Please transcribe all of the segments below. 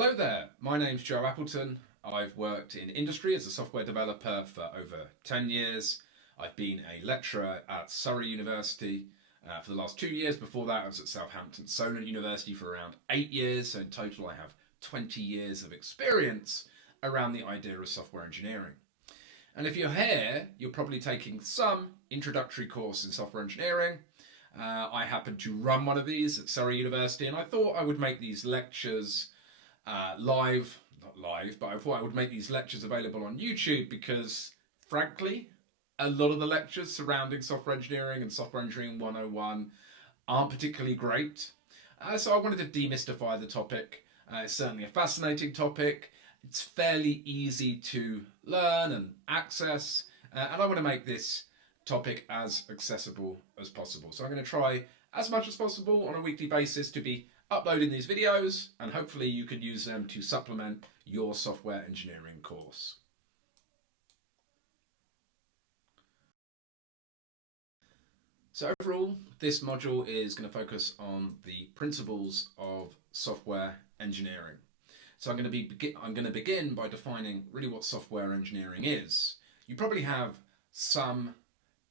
Hello there, my name's Joe Appleton. I've worked in industry as a software developer for over 10 years. I've been a lecturer at Surrey University for the last 2 years. Before that, I was at Southampton Solent University for around 8 years. So in total, I have 20 years of experience around the idea of software engineering. And if you're here, you're probably taking some introductory course in software engineering. I happen to run one of these at Surrey University, and I thought I would make these lectures not live, but I thought I would make these lectures available on YouTube because, frankly, a lot of the lectures surrounding software engineering and software engineering 101 aren't particularly great. So I wanted to demystify the topic. It's certainly a fascinating topic. It's fairly easy to learn and access, and I want to make this topic as accessible as possible. So I'm going to try as much as possible on a weekly basis to be uploading these videos, and hopefully you can use them to supplement your software engineering course. So overall, this module is going to focus on the principles of software engineering. So I'm going to begin by defining really what software engineering is. You probably have some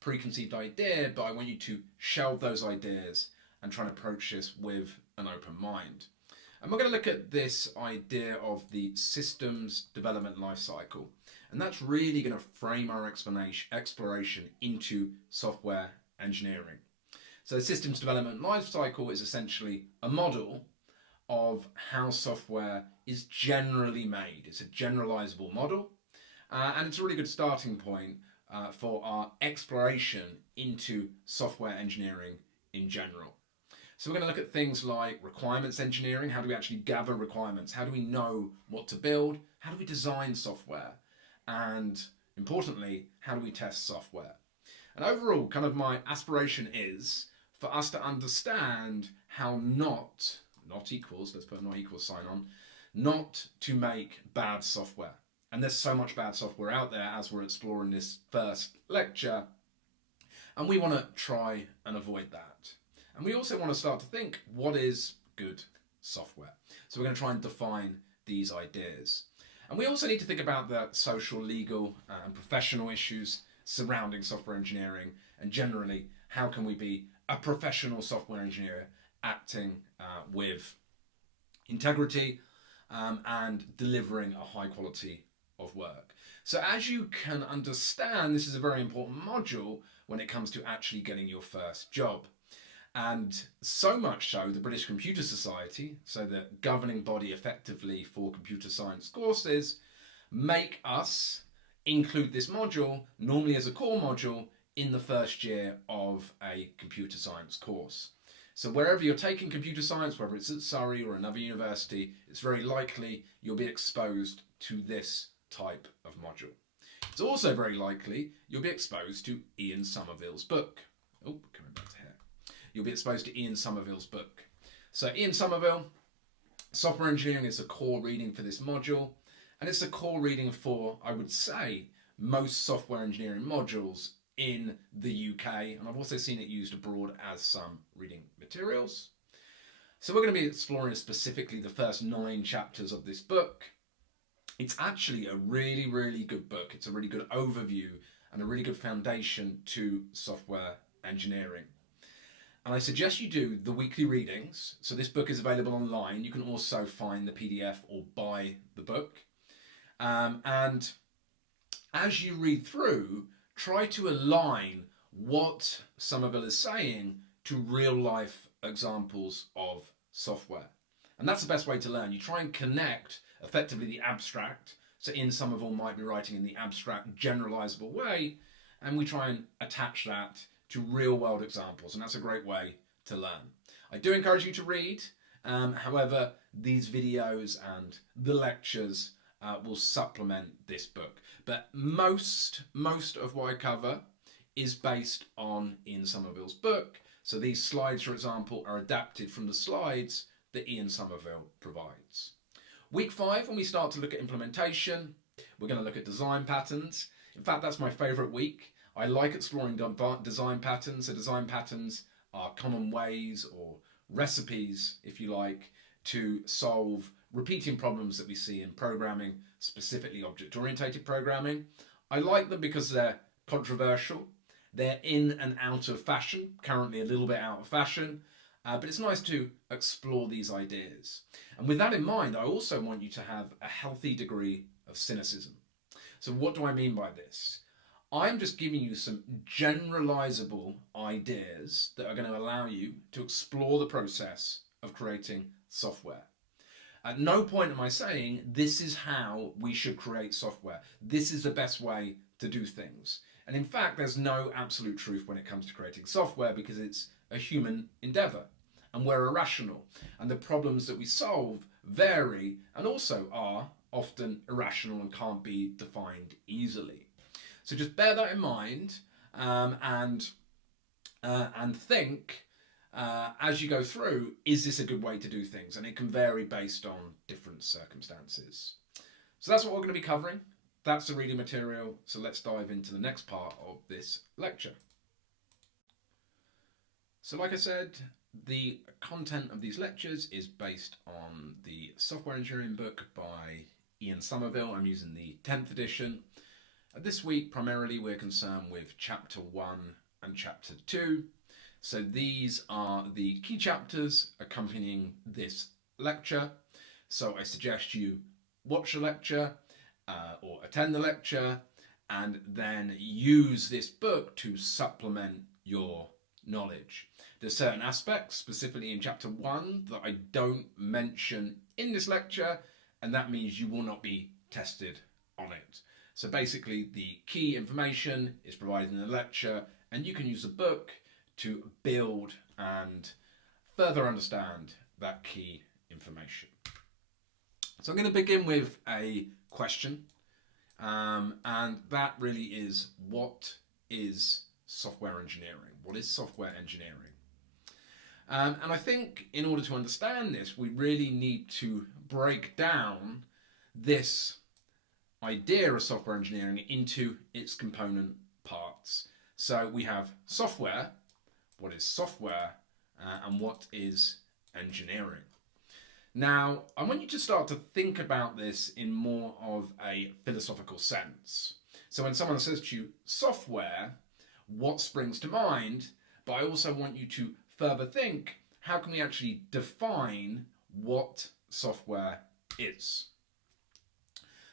preconceived idea, but I want you to shelve those ideas and try and approach this with an open mind. And we're going to look at this idea of the systems development lifecycle, and that's really going to frame our exploration into software engineering. So the systems development lifecycle is essentially a model of how software is generally made. It's a generalizable model, and it's a really good starting point for our exploration into software engineering in general. So we're going to look at things like requirements engineering. How do we actually gather requirements? How do we know what to build? How do we design software? And importantly, how do we test software? And overall, kind of my aspiration is for us to understand how not equals, let's put a not equals sign on, not to make bad software. And there's so much bad software out there as we're exploring this first lecture, and we want to try and avoid that. And we also want to start to think, what is good software? So we're going to try and define these ideas. And we also need to think about the social, legal, and professional issues surrounding software engineering, and generally, how can we be a professional software engineer acting with integrity and delivering a high quality of work. So as you can understand, this is a very important module when it comes to actually getting your first job. And so much so, the British Computer Society, so the governing body effectively for computer science courses, make us include this module, normally as a core module, in the first year of a computer science course. So wherever you're taking computer science, whether it's at Surrey or another university, it's very likely you'll be exposed to this type of module. It's also very likely you'll be exposed to Ian Somerville's book. Oh, coming back to here. You'll be exposed to Ian Somerville's book. So Ian Somerville, software engineering is a core reading for this module, and it's a core reading for, I would say, most software engineering modules in the UK, and I've also seen it used abroad as some reading materials. So we're going to be exploring specifically the first 9 chapters of this book. It's actually a really, really good book. It's a really good overview and a really good foundation to software engineering. And I suggest you do the weekly readings. So this book is available online. You can also find the PDF or buy the book. And as you read through, try to align what Somerville is saying to real life examples of software. And that's the best way to learn. You try and connect effectively the abstract. So Ian Somerville might be writing in the abstract, generalizable way, and we try and attach that to real world examples. And that's a great way to learn. I do encourage you to read. However, these videos and the lectures will supplement this book. But most of what I cover is based on Ian Somerville's book. So these slides, for example, are adapted from the slides that Ian Somerville provides. Week 5, when we start to look at implementation, we're going to look at design patterns. In fact, that's my favourite week. I like exploring design patterns. So design patterns are common ways or recipes, if you like, to solve repeating problems that we see in programming, specifically object-oriented programming. I like them because they're controversial. They're in and out of fashion, currently a little bit out of fashion, but it's nice to explore these ideas. And with that in mind, I also want you to have a healthy degree of cynicism. So what do I mean by this? I'm just giving you some generalizable ideas that are going to allow you to explore the process of creating software. At no point am I saying this is how we should create software. This is the best way to do things. And in fact, there's no absolute truth when it comes to creating software because it's a human endeavor and we're irrational. And the problems that we solve vary and also are often irrational and can't be defined easily. So just bear that in mind and think as you go through, is this a good way to do things? And it can vary based on different circumstances. So that's what we're going to be covering. That's the reading material. So let's dive into the next part of this lecture. So like I said, the content of these lectures is based on the software engineering book by Ian Somerville. I'm using the 10th edition. This week, primarily, we're concerned with Chapter 1 and Chapter 2. So these are the key chapters accompanying this lecture. So I suggest you watch the lecture or attend the lecture and then use this book to supplement your knowledge. There's certain aspects, specifically in Chapter 1, that I don't mention in this lecture, and that means you will not be tested on it. So basically the key information is provided in the lecture and you can use the book to build and further understand that key information. So I'm going to begin with a question and that really is, what is software engineering? What is software engineering? And I think in order to understand this, we really need to break down this idea of software engineering into its component parts. So we have software, what is software, and what is engineering. Now, I want you to start to think about this in more of a philosophical sense. So when someone says to you software, what springs to mind? But I also want you to further think, how can we actually define what software is?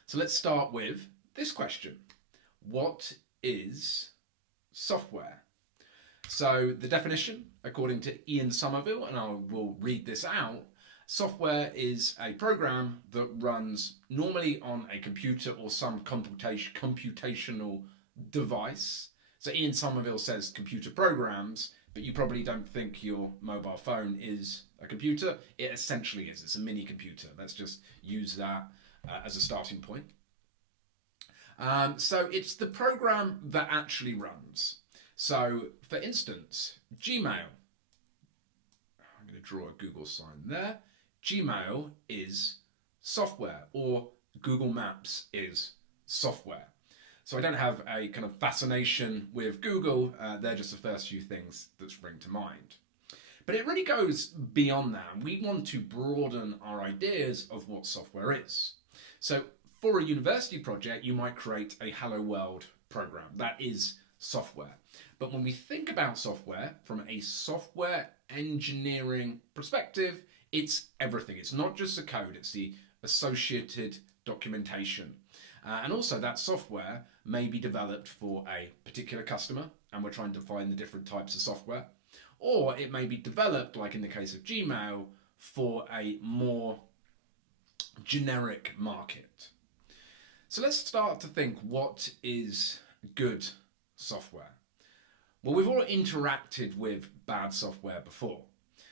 So let's start with this question. What is software? So the definition, according to Ian Somerville, and I will read this out, software is a program that runs normally on a computer or some computational device. So Ian Somerville says computer programs, but you probably don't think your mobile phone is a computer. It essentially is. It's a mini computer. Let's just use that as a starting point. So it's the program that actually runs. So for instance, Gmail. I'm going to draw a Google sign there. Gmail is software, or Google Maps is software. So I don't have a kind of fascination with Google. They're just the first few things that spring to mind. But it really goes beyond that. We want to broaden our ideas of what software is. So for a university project, you might create a Hello World program. That is software. But when we think about software from a software engineering perspective, it's everything. It's not just the code, it's the associated documentation. And also that software may be developed for a particular customer, and we're trying to find the different types of software. Or it may be developed, like in the case of Gmail, for a more generic market. So let's start to think, what is good software? Well, we've all interacted with bad software before.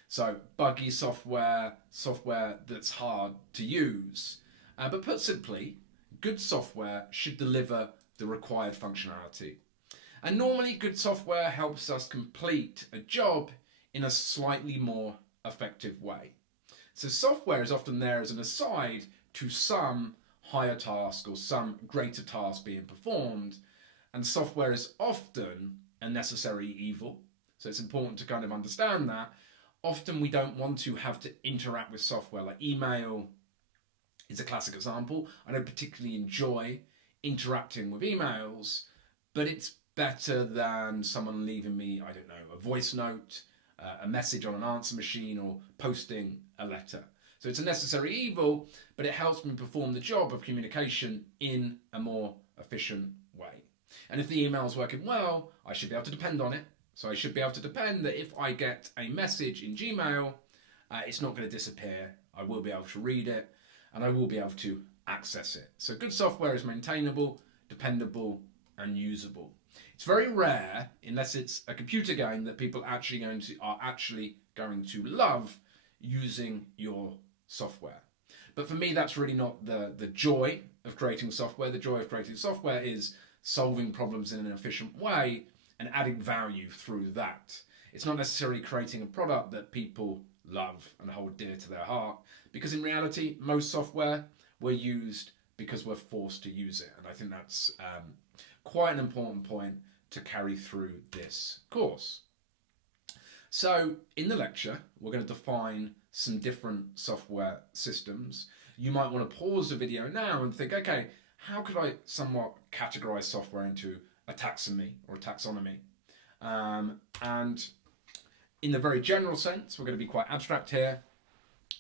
So buggy software, software that's hard to use. But put simply, good software should deliver the required functionality. And normally good software helps us complete a job in a slightly more effective way. So software is often there as an aside to some higher task or some greater task being performed, and software is often a necessary evil. So it's important to kind of understand that. often we don't want to have to interact with software. Like email is a classic example. I don't particularly enjoy interacting with emails, but it's better than someone leaving me, I don't know, a voice note, a message on an answer machine, or posting a letter. So it's a necessary evil, but it helps me perform the job of communication in a more efficient way. And if the email is working well, I should be able to depend on it. So I should be able to depend that if I get a message in Gmail, it's not going to disappear. I will be able to read it, and I will be able to access it. So good software is maintainable, dependable, and usable. It's very rare, unless it's a computer game, that people are actually going to love using your software. But for me, that's really not the joy of creating software. The joy of creating software is solving problems in an efficient way and adding value through that. It's not necessarily creating a product that people love and hold dear to their heart, because in reality, most software we're used because we're forced to use it. And I think that's quite an important point to carry through this course. So in the lecture, we're going to define some different software systems. You might want to pause the video now and think, okay, how could I somewhat categorize software into a taxonomy or a taxonomy? And in the very general sense, we're going to be quite abstract here.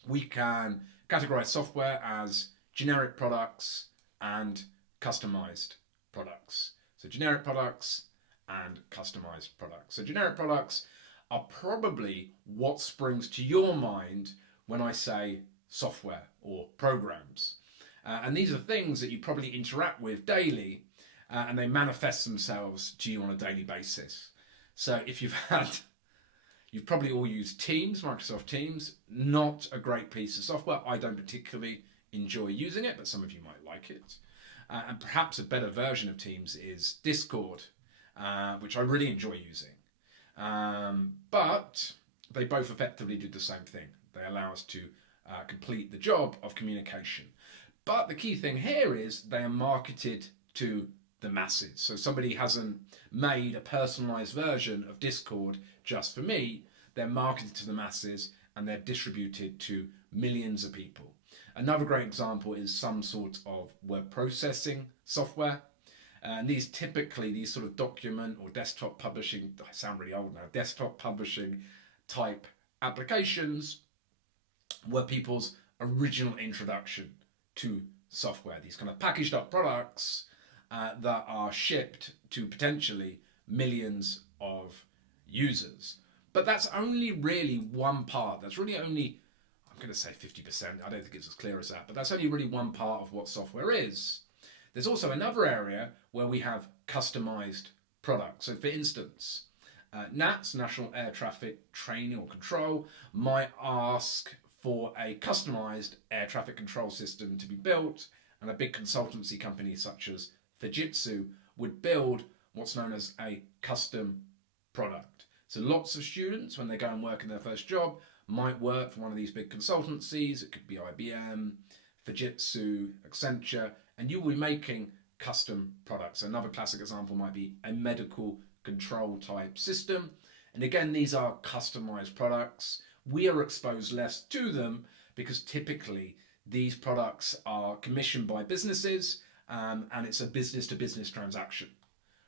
We can categorize software as generic products and customized products. So generic products and customized products. So generic products are probably what springs to your mind when I say software or programs. And these are things that you probably interact with daily, and they manifest themselves to you on a daily basis. So if you've probably all used Teams, Microsoft Teams, not a great piece of software. I don't particularly enjoy using it, but some of you might like it. And perhaps a better version of Teams is Discord, which I really enjoy using. But they both effectively do the same thing. They allow us to complete the job of communication. But the key thing here is they are marketed to the masses. So somebody hasn't made a personalized version of Discord just for me. They're marketed to the masses and they're distributed to millions of people. Another great example is some sort of word processing software. And these sort of document or desktop publishing, I sound really old now, desktop publishing type applications were people's original introduction to software. These kind of packaged up products that are shipped to potentially millions of users. But that's only really one part. That's really only, I'm going to say 50%. I don't think it's as clear as that, but that's only really one part of what software is. There's also another area where we have customized products. So for instance, NATS, National Air Traffic Training or Control, might ask for a customized air traffic control system to be built, and a big consultancy company such as Fujitsu would build what's known as a custom product. So lots of students, when they go and work in their first job, might work for one of these big consultancies. It could be IBM, Fujitsu, Accenture, and you will be making custom products. Another classic example might be a medical control type system. And again, these are customized products. We are exposed less to them because typically these products are commissioned by businesses, and it's a business to business transaction.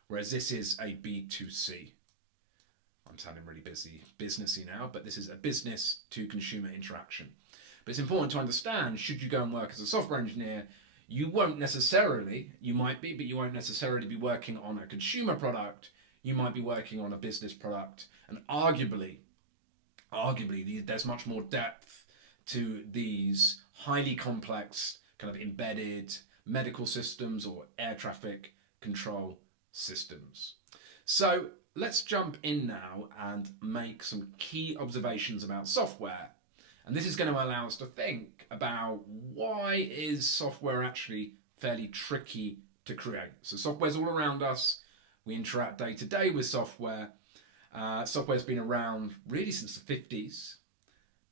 Whereas this is a B2C. I'm sounding really businessy now, but this is a business to consumer interaction. But it's important to understand, should you go and work as a software engineer, you won't necessarily, you might be, but you won't necessarily be working on a consumer product. You might be working on a business product. And arguably, there's much more depth to these highly complex kind of embedded medical systems or air traffic control systems. So let's jump in now and make some key observations about software. And this is going to allow us to think about why is software actually fairly tricky to create. So software's all around us. We interact day to day with software. Software's been around really since the 50s,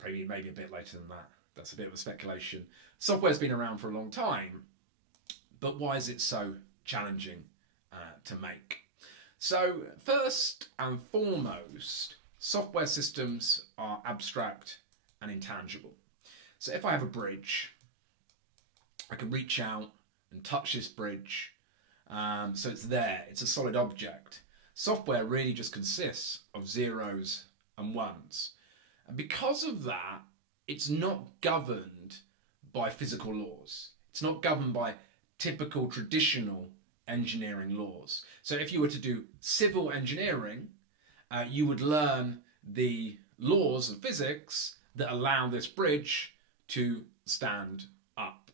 maybe a bit later than that. That's a bit of a speculation. Software's been around for a long time, but why is it so challenging to make? So first and foremost, software systems are abstract and intangible. So if I have a bridge, I can reach out and touch this bridge. So it's there, it's a solid object. Software really just consists of zeros and ones. And because of that, it's not governed by physical laws. It's not governed by typical traditional engineering laws. So if you were to do civil engineering, you would learn the laws of physics that allow this bridge to stand up.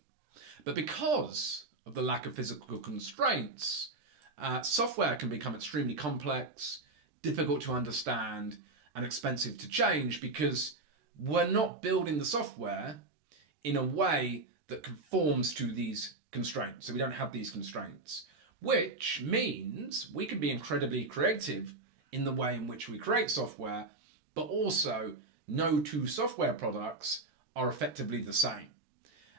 But because of the lack of physical constraints, software can become extremely complex, difficult to understand, and expensive to change because we're not building the software in a way that conforms to these constraints. So we don't have these constraints, which means we can be incredibly creative in the way in which we create software, but also no two software products are effectively the same.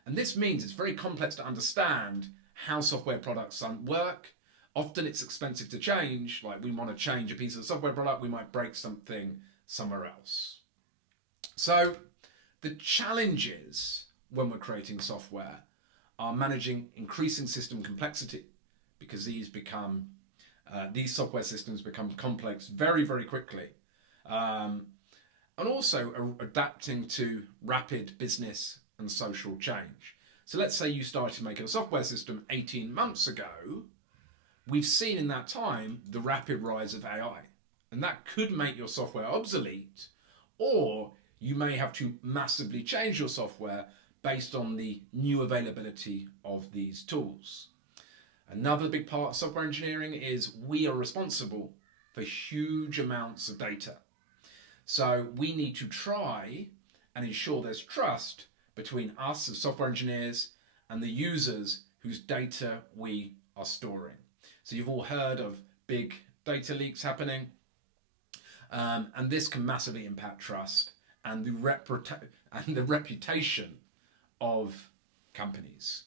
And this means it's very complex to understand how software products work. Often it's expensive to change, like we want to change a piece of software product, we might break something somewhere else. So the challenges when we're creating software are managing increasing system complexity, because these software systems become complex very, very quickly. And also adapting to rapid business and social change. So let's say you started making a software system 18 months ago. We've seen in that time the rapid rise of AI. And that could make your software obsolete, or you may have to massively change your software based on the new availability of these tools. Another big part of software engineering is we are responsible for huge amounts of data. So we need to try and ensure there's trust between us as software engineers and the users whose data we are storing. So you've all heard of big data leaks happening, and this can massively impact trust and the reputation of companies.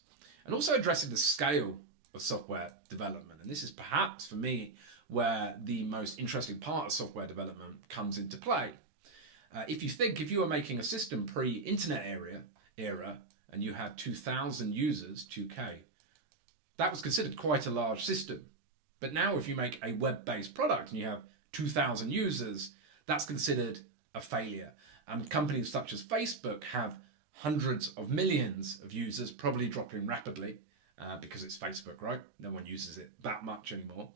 And also addressing the scale of software development. And this is perhaps, for me, where the most interesting part of software development comes into play. If you were making a system pre-internet era and you had 2,000 users, 2K, that was considered quite a large system. But now if you make a web-based product and you have 2,000 users, that's considered a failure. And companies such as Facebook have hundreds of millions of users, probably dropping rapidly because it's Facebook, right? No one uses it that much anymore.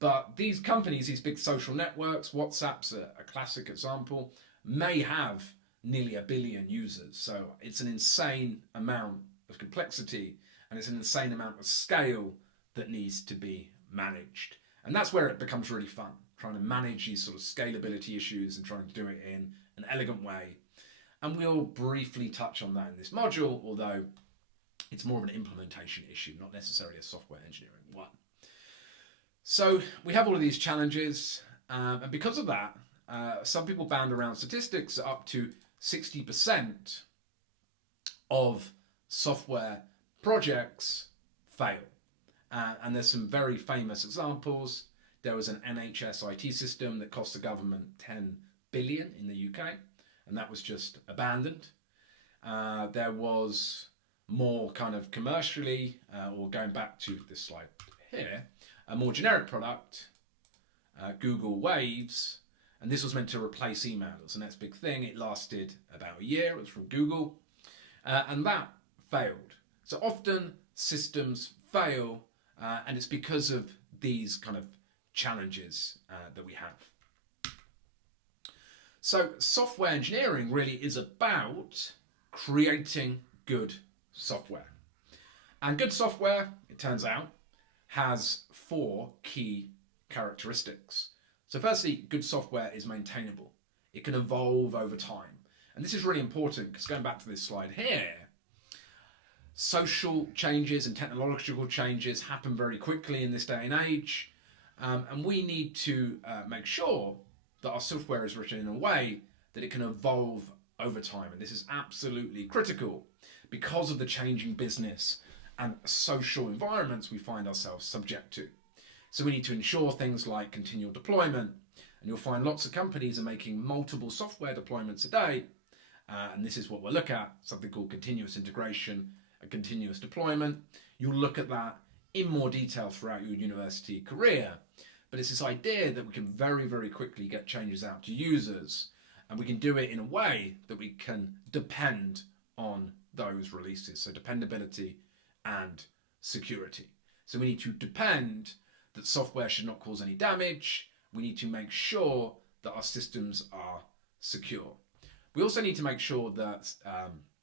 But these companies, these big social networks, WhatsApp's a classic example, may have nearly 1 billion users. So it's an insane amount of complexity and it's an insane amount of scale that needs to be managed. And that's where it becomes really fun, trying to manage these sort of scalability issues and trying to do it in an elegant way. And we'll briefly touch on that in this module, although it's more of an implementation issue, not necessarily a software engineering one. So we have all of these challenges, and because of that, some people band around statistics up to 60% of software projects fail. And there's some very famous examples. There was an NHS IT system that cost the government 10 billion in the UK, and that was just abandoned. There was more kind of commercially, or going back to this slide here, a more generic product, Google Waves, and this was meant to replace email. It was the next big thing. It lasted about a year. It was from Google, and that failed. So often systems fail, and it's because of these kind of challenges that we have. So software engineering really is about creating good software. And good software, it turns out, has 4 key characteristics. So firstly, good software is maintainable. It can evolve over time. And this is really important because going back to this slide here, social changes and technological changes happen very quickly in this day and age. And we need to make sure that our software is written in a way that it can evolve over time. And this is absolutely critical because of the changing business and social environments we find ourselves subject to. So we need to ensure things like continual deployment, And you'll find lots of companies are making multiple software deployments a day. And this is what we'll look at, something called continuous integration and continuous deployment. You'll look at that in more detail throughout your university career. But it's this idea that we can very, very quickly get changes out to users, and we can do it in a way that we can depend on those releases. So dependability and security. So we need to depend that software should not cause any damage. We need to make sure that our systems are secure. We also need to make sure that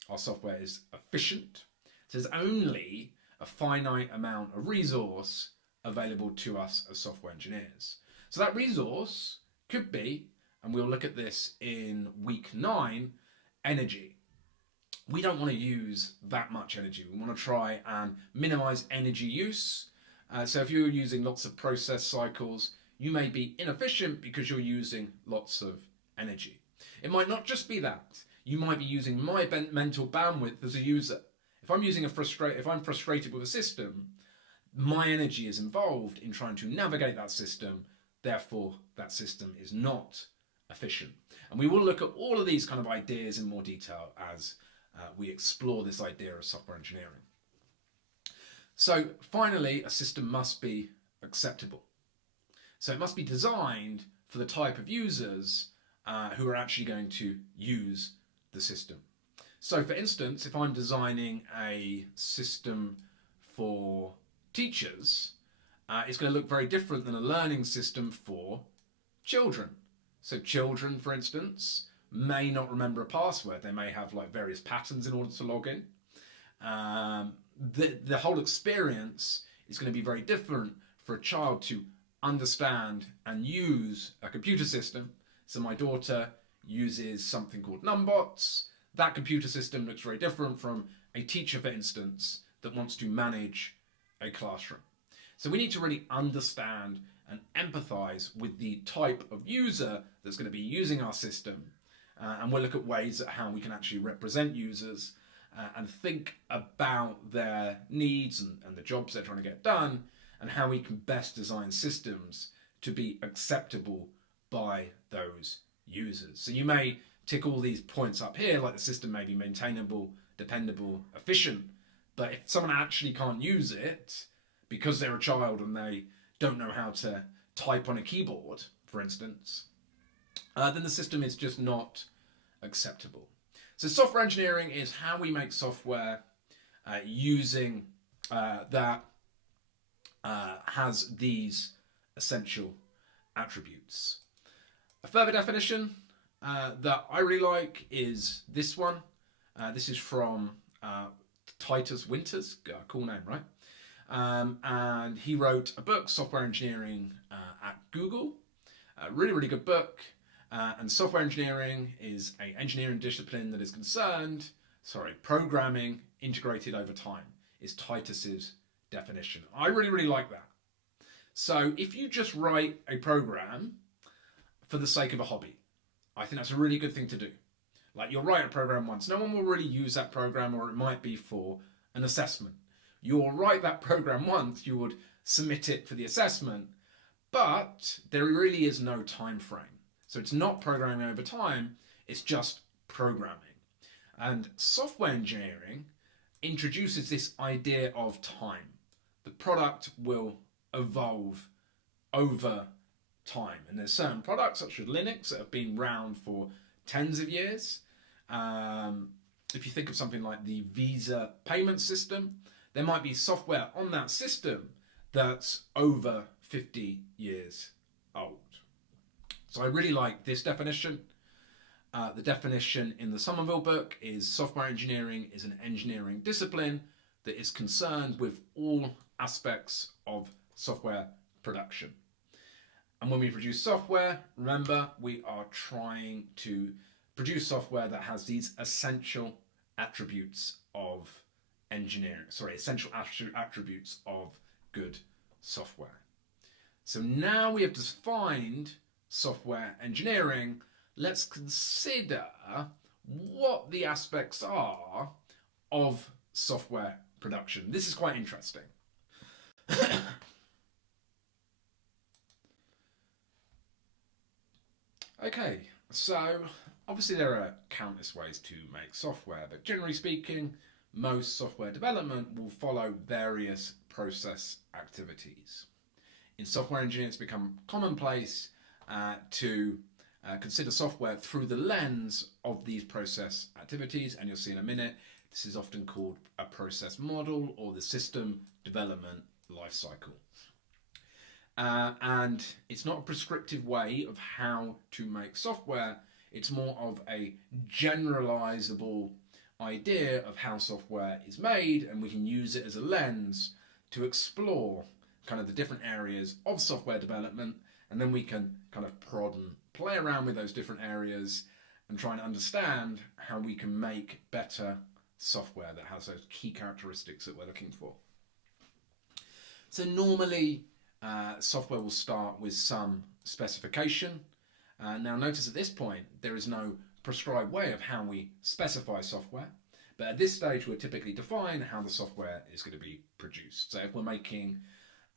our software is efficient. So there's only a finite amount of resource available to us as software engineers. So that resource could be, and we'll look at this in week 9, energy. We don't want to use that much energy. We want to try and minimize energy use. So if you're using lots of process cycles, you may be inefficient because you're using lots of energy. It might not just be that. You might be using my mental bandwidth as a user. If I'm frustrated with a system, my energy is involved in trying to navigate that system. Therefore, that system is not efficient. And we will look at all of these kind of ideas in more detail as we explore this idea of software engineering. So finally, a system must be acceptable. So it must be designed for the type of users who are actually going to use the system. So for instance, if I'm designing a system for teachers, it's going to look very different than a learning system for children. So children, for instance, may not remember a password. They may have like various patterns in order to log in. The whole experience is going to be very different for a child to understand and use a computer system. So my daughter uses something called Numbots. That computer system looks very different from a teacher, for instance, that wants to manage a classroom. So we need to really understand and empathize with the type of user that's going to be using our system. And we'll look at ways at how we can actually represent users and think about their needs and the jobs they're trying to get done, and how we can best design systems to be acceptable by those users. So you may tick all these points up here, like the system may be maintainable, dependable, efficient, but if someone actually can't use it because they're a child and they don't know how to type on a keyboard, for instance, then the system is just not acceptable. So software engineering is how we make software using that has these essential attributes. A further definition that I really like is this one. This is from Titus Winters, cool name, right? And he wrote a book, Software Engineering at Google. A really, really good book. And software engineering is an engineering discipline that is programming integrated over time, is Titus's definition. I really, really like that. So if you just write a program for the sake of a hobby, I think that's a really good thing to do. Like, you'll write a program once. No one will really use that program, or it might be for an assessment. You'll write that program once, you would submit it for the assessment, but there really is no time frame. So it's not programming over time, it's just programming. And software engineering introduces this idea of time. The product will evolve over time. And there's certain products, such as Linux, that have been around for tens of years. If you think of something like the Visa payment system, there might be software on that system that's over 50 years old. So I really like this definition. The definition in the Somerville book is software engineering is an engineering discipline that is concerned with all aspects of software production. And when we produce software, remember, we are trying to produce software that has these essential attributes of essential attributes of good software. So now we have defined software engineering, let's consider what the aspects are of software production. This is quite interesting. Okay, so obviously there are countless ways to make software, but generally speaking, most software development will follow various process activities. In software engineering, it's become commonplace to consider software through the lens of these process activities, and you'll see in a minute, this is often called a process model or the system development lifecycle. And it's not a prescriptive way of how to make software, it's more of a generalizable idea of how software is made, and we can use it as a lens to explore kind of the different areas of software development, and then we can kind of prod and play around with those different areas and try and understand how we can make better software that has those key characteristics that we're looking for. So normally software will start with some specification. Now notice at this point there is no prescribed way of how we specify software, but at this stage we'll typically define how the software is going to be produced. So if we're making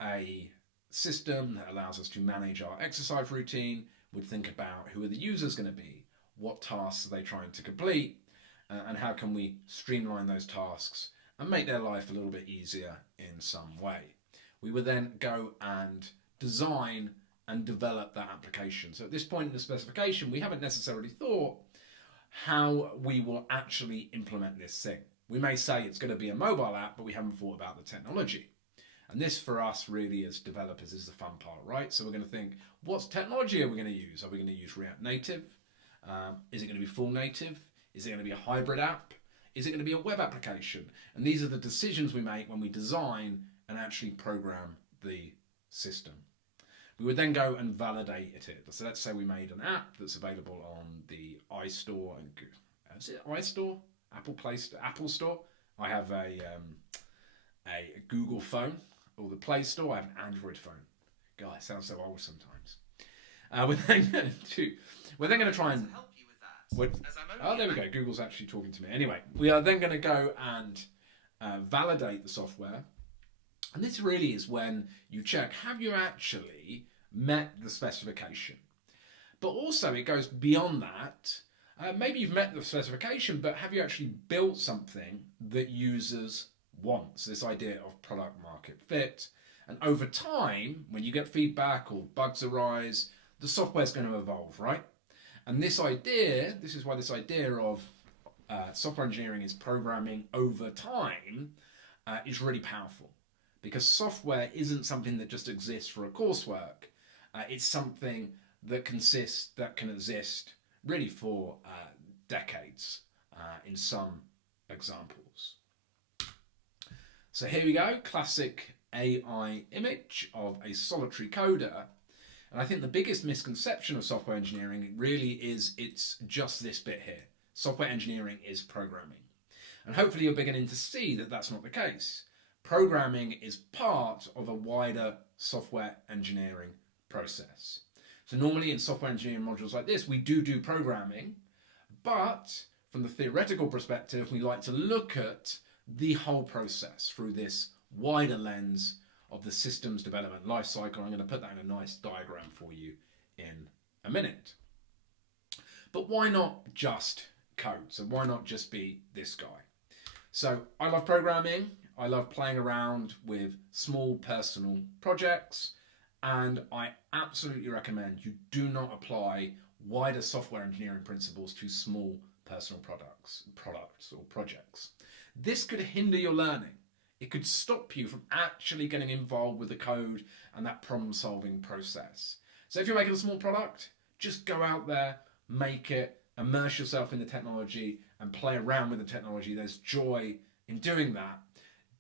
a system that allows us to manage our exercise routine, we'd think about who are the users going to be, what tasks are they trying to complete, and how can we streamline those tasks and make their life a little bit easier in some way. We would then go and design and develop that application. So at this point in the specification, we haven't necessarily thought how we will actually implement this thing. We may say it's going to be a mobile app, but we haven't thought about the technology. And this for us really as developers is the fun part, right? So we're going to think, what technology are we going to use? Are we going to use React Native? Is it going to be full native? Is it going to be a hybrid app? Is it going to be a web application? And these are the decisions we make when we design and actually program the system. We would then go and validate it. So let's say we made an app that's available on the iStore and is it iStore? Apple Play Store, Apple Store. I have a Google phone, or the Play Store. I have an Android phone. God, it sounds so old sometimes. We're then going to try and help you with that. oh, there we go. Google's actually talking to me. Anyway, we are then going to go and validate the software. And this really is when you check, have you actually met the specification? But also it goes beyond that. Maybe you've met the specification, but have you actually built something that users want? So this idea of product market fit. And over time, when you get feedback or bugs arise, the software is going to evolve, right? And this is why this idea of software engineering is programming over time is really powerful. Because software isn't something that just exists for a coursework. It's something that can exist really for decades in some examples. So here we go, classic AI image of a solitary coder. And I think the biggest misconception of software engineering really is it's just this bit here. Software engineering is programming. And hopefully you're beginning to see that that's not the case. Programming is part of a wider software engineering process. So normally in software engineering modules like this, we do programming, but from the theoretical perspective, we like to look at the whole process through this wider lens of the systems development lifecycle. I'm going to put that in a nice diagram for you in a minute. But why not just code? So why not just be this guy? So I love programming. I love playing around with small personal projects, and I absolutely recommend you do not apply wider software engineering principles to small personal products or projects. This could hinder your learning. It could stop you from actually getting involved with the code and that problem-solving process. So if you're making a small product, just go out there, make it, immerse yourself in the technology and play around with the technology. There's joy in doing that.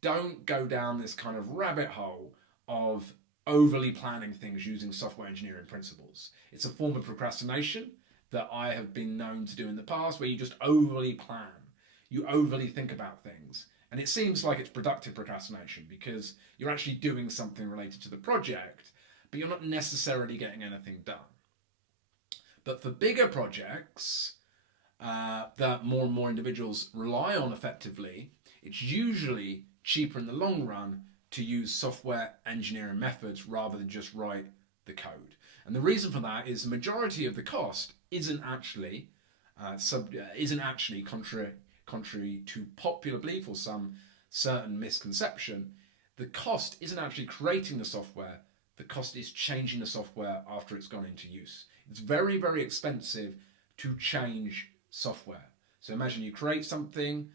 Don't go down this kind of rabbit hole of overly planning things using software engineering principles. It's a form of procrastination that I have been known to do in the past, where you just overly plan. You overly think about things. And it seems like it's productive procrastination because you're actually doing something related to the project, but you're not necessarily getting anything done. But for bigger projects that more and more individuals rely on effectively, it's usually cheaper in the long run to use software engineering methods rather than just write the code. And the reason for that is the majority of the cost isn't actually contrary to popular belief or some certain misconception. The cost isn't actually creating the software. The cost is changing the software after it's gone into use. It's very, very expensive to change software. So imagine you create something,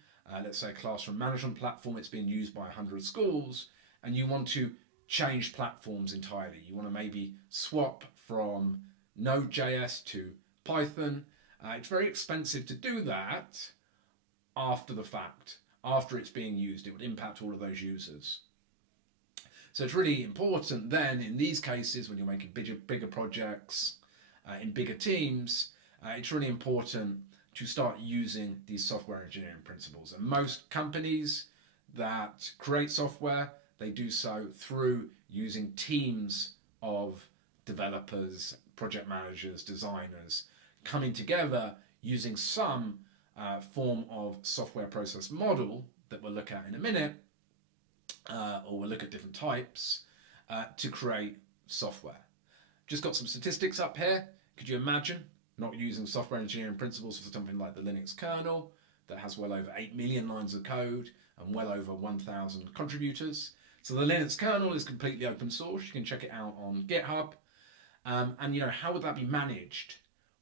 let's say a classroom management platform, it's being used by 100 schools, and you want to change platforms entirely. You want to maybe swap from Node.js to Python. It's very expensive to do that after the fact, after it's being used. It would impact all of those users. So it's really important then in these cases when you're making bigger projects in bigger teams, it's really important to start using these software engineering principles. And most companies that create software, they do so through using teams of developers, project managers, designers, coming together using some form of software process model that we'll look at in a minute, or we'll look at different types to create software. Just got some statistics up here. Could you imagine not using software engineering principles for something like the Linux kernel that has well over 8 million lines of code and well over 1,000 contributors? So the Linux kernel is completely open source. You can check it out on GitHub. And how would that be managed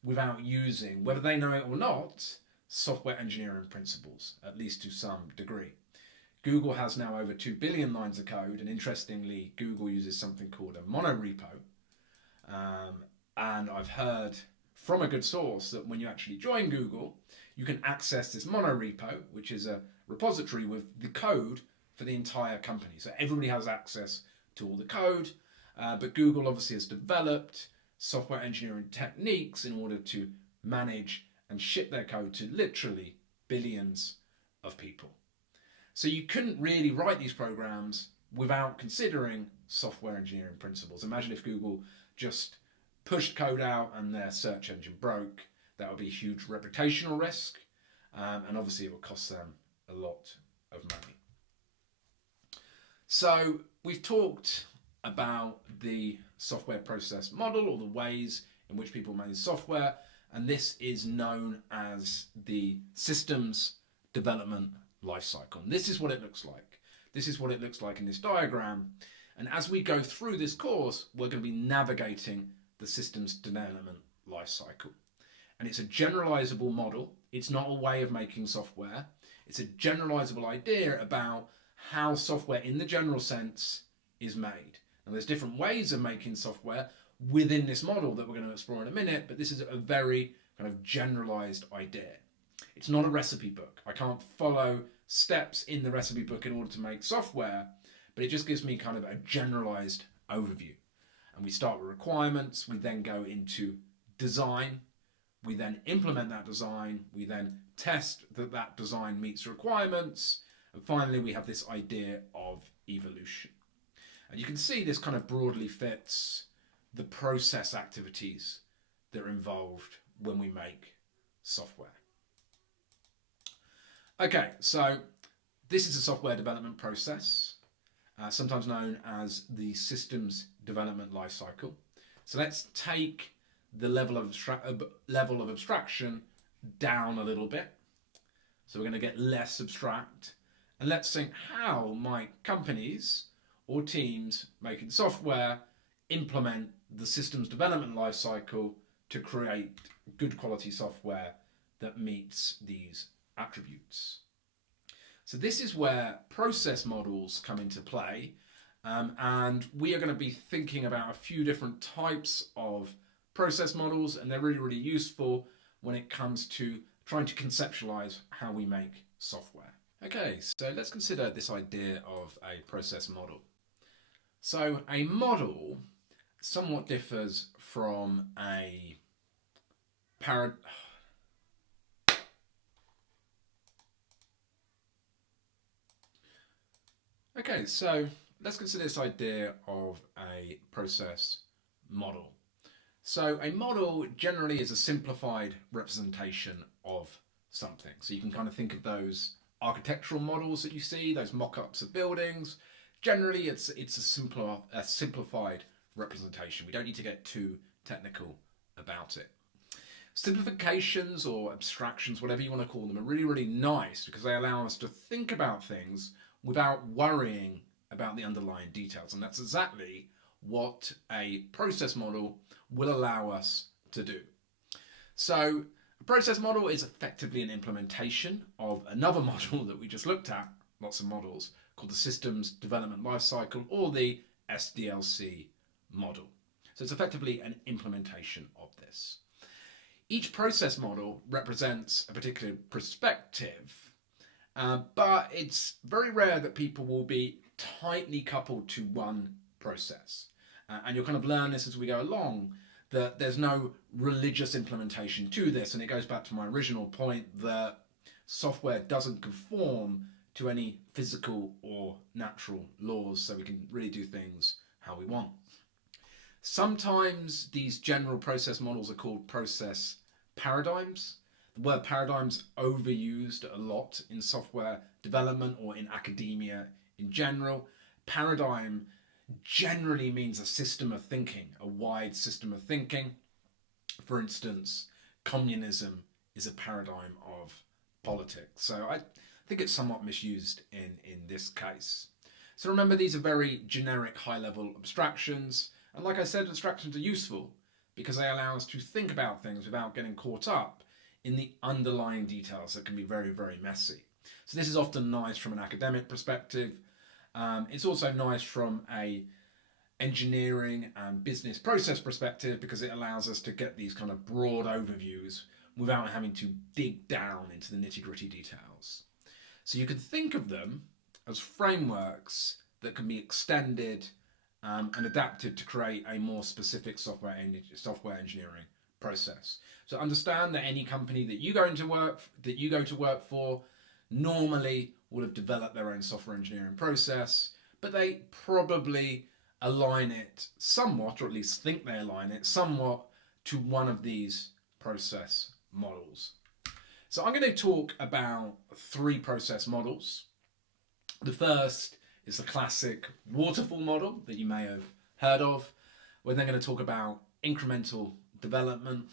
without using, whether they know it or not, software engineering principles, at least to some degree? Google has now over 2 billion lines of code, and interestingly, Google uses something called a monorepo. And I've heard from a good source that when you actually join Google, you can access this monorepo, which is a repository with the code for the entire company. So everybody has access to all the code, but Google obviously has developed software engineering techniques in order to manage and ship their code to literally billions of people. So you couldn't really write these programs without considering software engineering principles. Imagine if Google just pushed code out and their search engine broke. That would be a huge reputational risk, and obviously it would cost them a lot of money. So we've talked about the software process model, or the ways in which people manage software, and this is known as the systems development lifecycle. And this is what it looks like. This is what it looks like in this diagram. And as we go through this course, we're going to be navigating the systems development lifecycle. And it's a generalizable model. It's not a way of making software. It's a generalizable idea about how software in the general sense is made. And there's different ways of making software within this model that we're going to explore in a minute, but this is a very kind of generalized idea. It's not a recipe book. I can't follow steps in the recipe book in order to make software, but it just gives me kind of a generalized overview. And we start with requirements, we then go into design, we then implement that design, we then test that that design meets requirements, and finally we have this idea of evolution. And you can see this kind of broadly fits the process activities that are involved when we make software. Okay, so this is a software development process, sometimes known as the systems development lifecycle. So let's take the level of abstraction down a little bit. So we're going to get less abstract, and let's think, how might companies or teams making software implement the systems development lifecycle to create good quality software that meets these attributes. So this is where process models come into play, and we are going to be thinking about a few different types of process models, and they're really, really useful when it comes to trying to conceptualize how we make software. Okay, so let's consider this idea of a process model. So a model somewhat differs from a paradigm. Okay, so let's consider this idea of a process model. So a model generally is a simplified representation of something. So you can kind of think of those architectural models that you see, those mock-ups of buildings. Generally, it's a simplified representation. We don't need to get too technical about it. Simplifications or abstractions, whatever you want to call them, are really, really nice because they allow us to think about things without worrying about the underlying details. And that's exactly what a process model will allow us to do. So a process model is effectively an implementation of another model that we just looked at, lots of models, called the Systems Development Lifecycle, or the SDLC model. So it's effectively an implementation of this. Each process model represents a particular perspective, but it's very rare that people will be tightly coupled to one process. And you'll kind of learn this as we go along, that there's no religious implementation to this. And it goes back to my original point that software doesn't conform to any physical or natural laws, so we can really do things how we want. Sometimes these general process models are called process paradigms. The word paradigm's overused a lot in software development or in academia in general. Paradigm generally means a system of thinking, a wide system of thinking. For instance, communism is a paradigm of politics. So I think it's somewhat misused in this case. So remember, these are very generic high-level abstractions. And like I said, abstractions are useful because they allow us to think about things without getting caught up in the underlying details that can be very, very messy. So this is often nice from an academic perspective. It's also nice from a engineering and business process perspective because it allows us to get these kind of broad overviews without having to dig down into the nitty-gritty details. So you can think of them as frameworks that can be extended and adapted to create a more specific software engineering process. So understand that any company that you go to work for normally will have developed their own software engineering process, but they probably align it somewhat, or at least think they align it somewhat, to one of these process models. So I'm going to talk about 3 process models. The first is the classic waterfall model that you may have heard of. We're then going to talk about incremental development,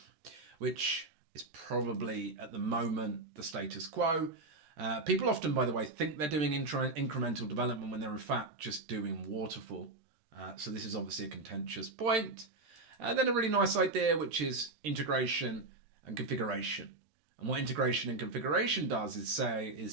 which is probably at the moment the status quo. People often, by the way, think they're doing incremental development when they're in fact just doing waterfall. So this is obviously a contentious point. Then a really nice idea, which is integration and configuration. And what integration and configuration does is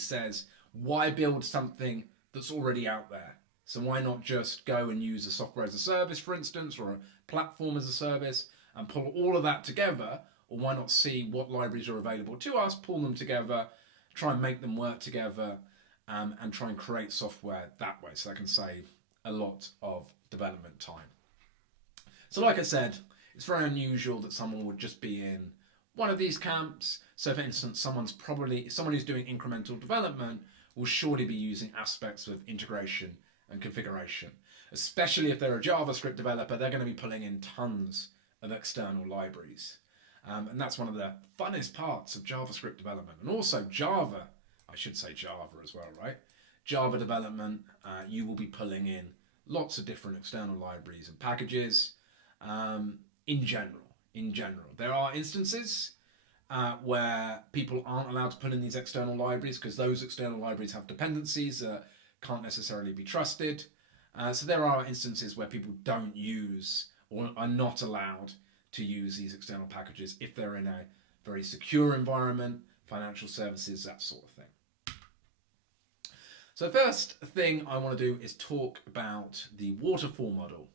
says, why build something that's already out there? So why not just go and use a software as a service, for instance, or a platform as a service, and pull all of that together? Or why not see what libraries are available to us, pull them together, try and make them work together, and try and create software that way, so that can save a lot of development time. So like I said, it's very unusual that someone would just be in one of these camps. So for instance, someone who's doing incremental development will surely be using aspects of integration and configuration. Especially if they're a JavaScript developer, they're going to be pulling in tons of external libraries. And that's one of the funnest parts of JavaScript development. And also Java, I should say Java as well, right? Java development, you will be pulling in lots of different external libraries and packages in general. There are instances where people aren't allowed to put in these external libraries because those external libraries have dependencies that can't necessarily be trusted. So there are instances where people don't use or are not allowed to use these external packages if they're in a very secure environment, financial services, that sort of thing. So the first thing I want to do is talk about the waterfall model.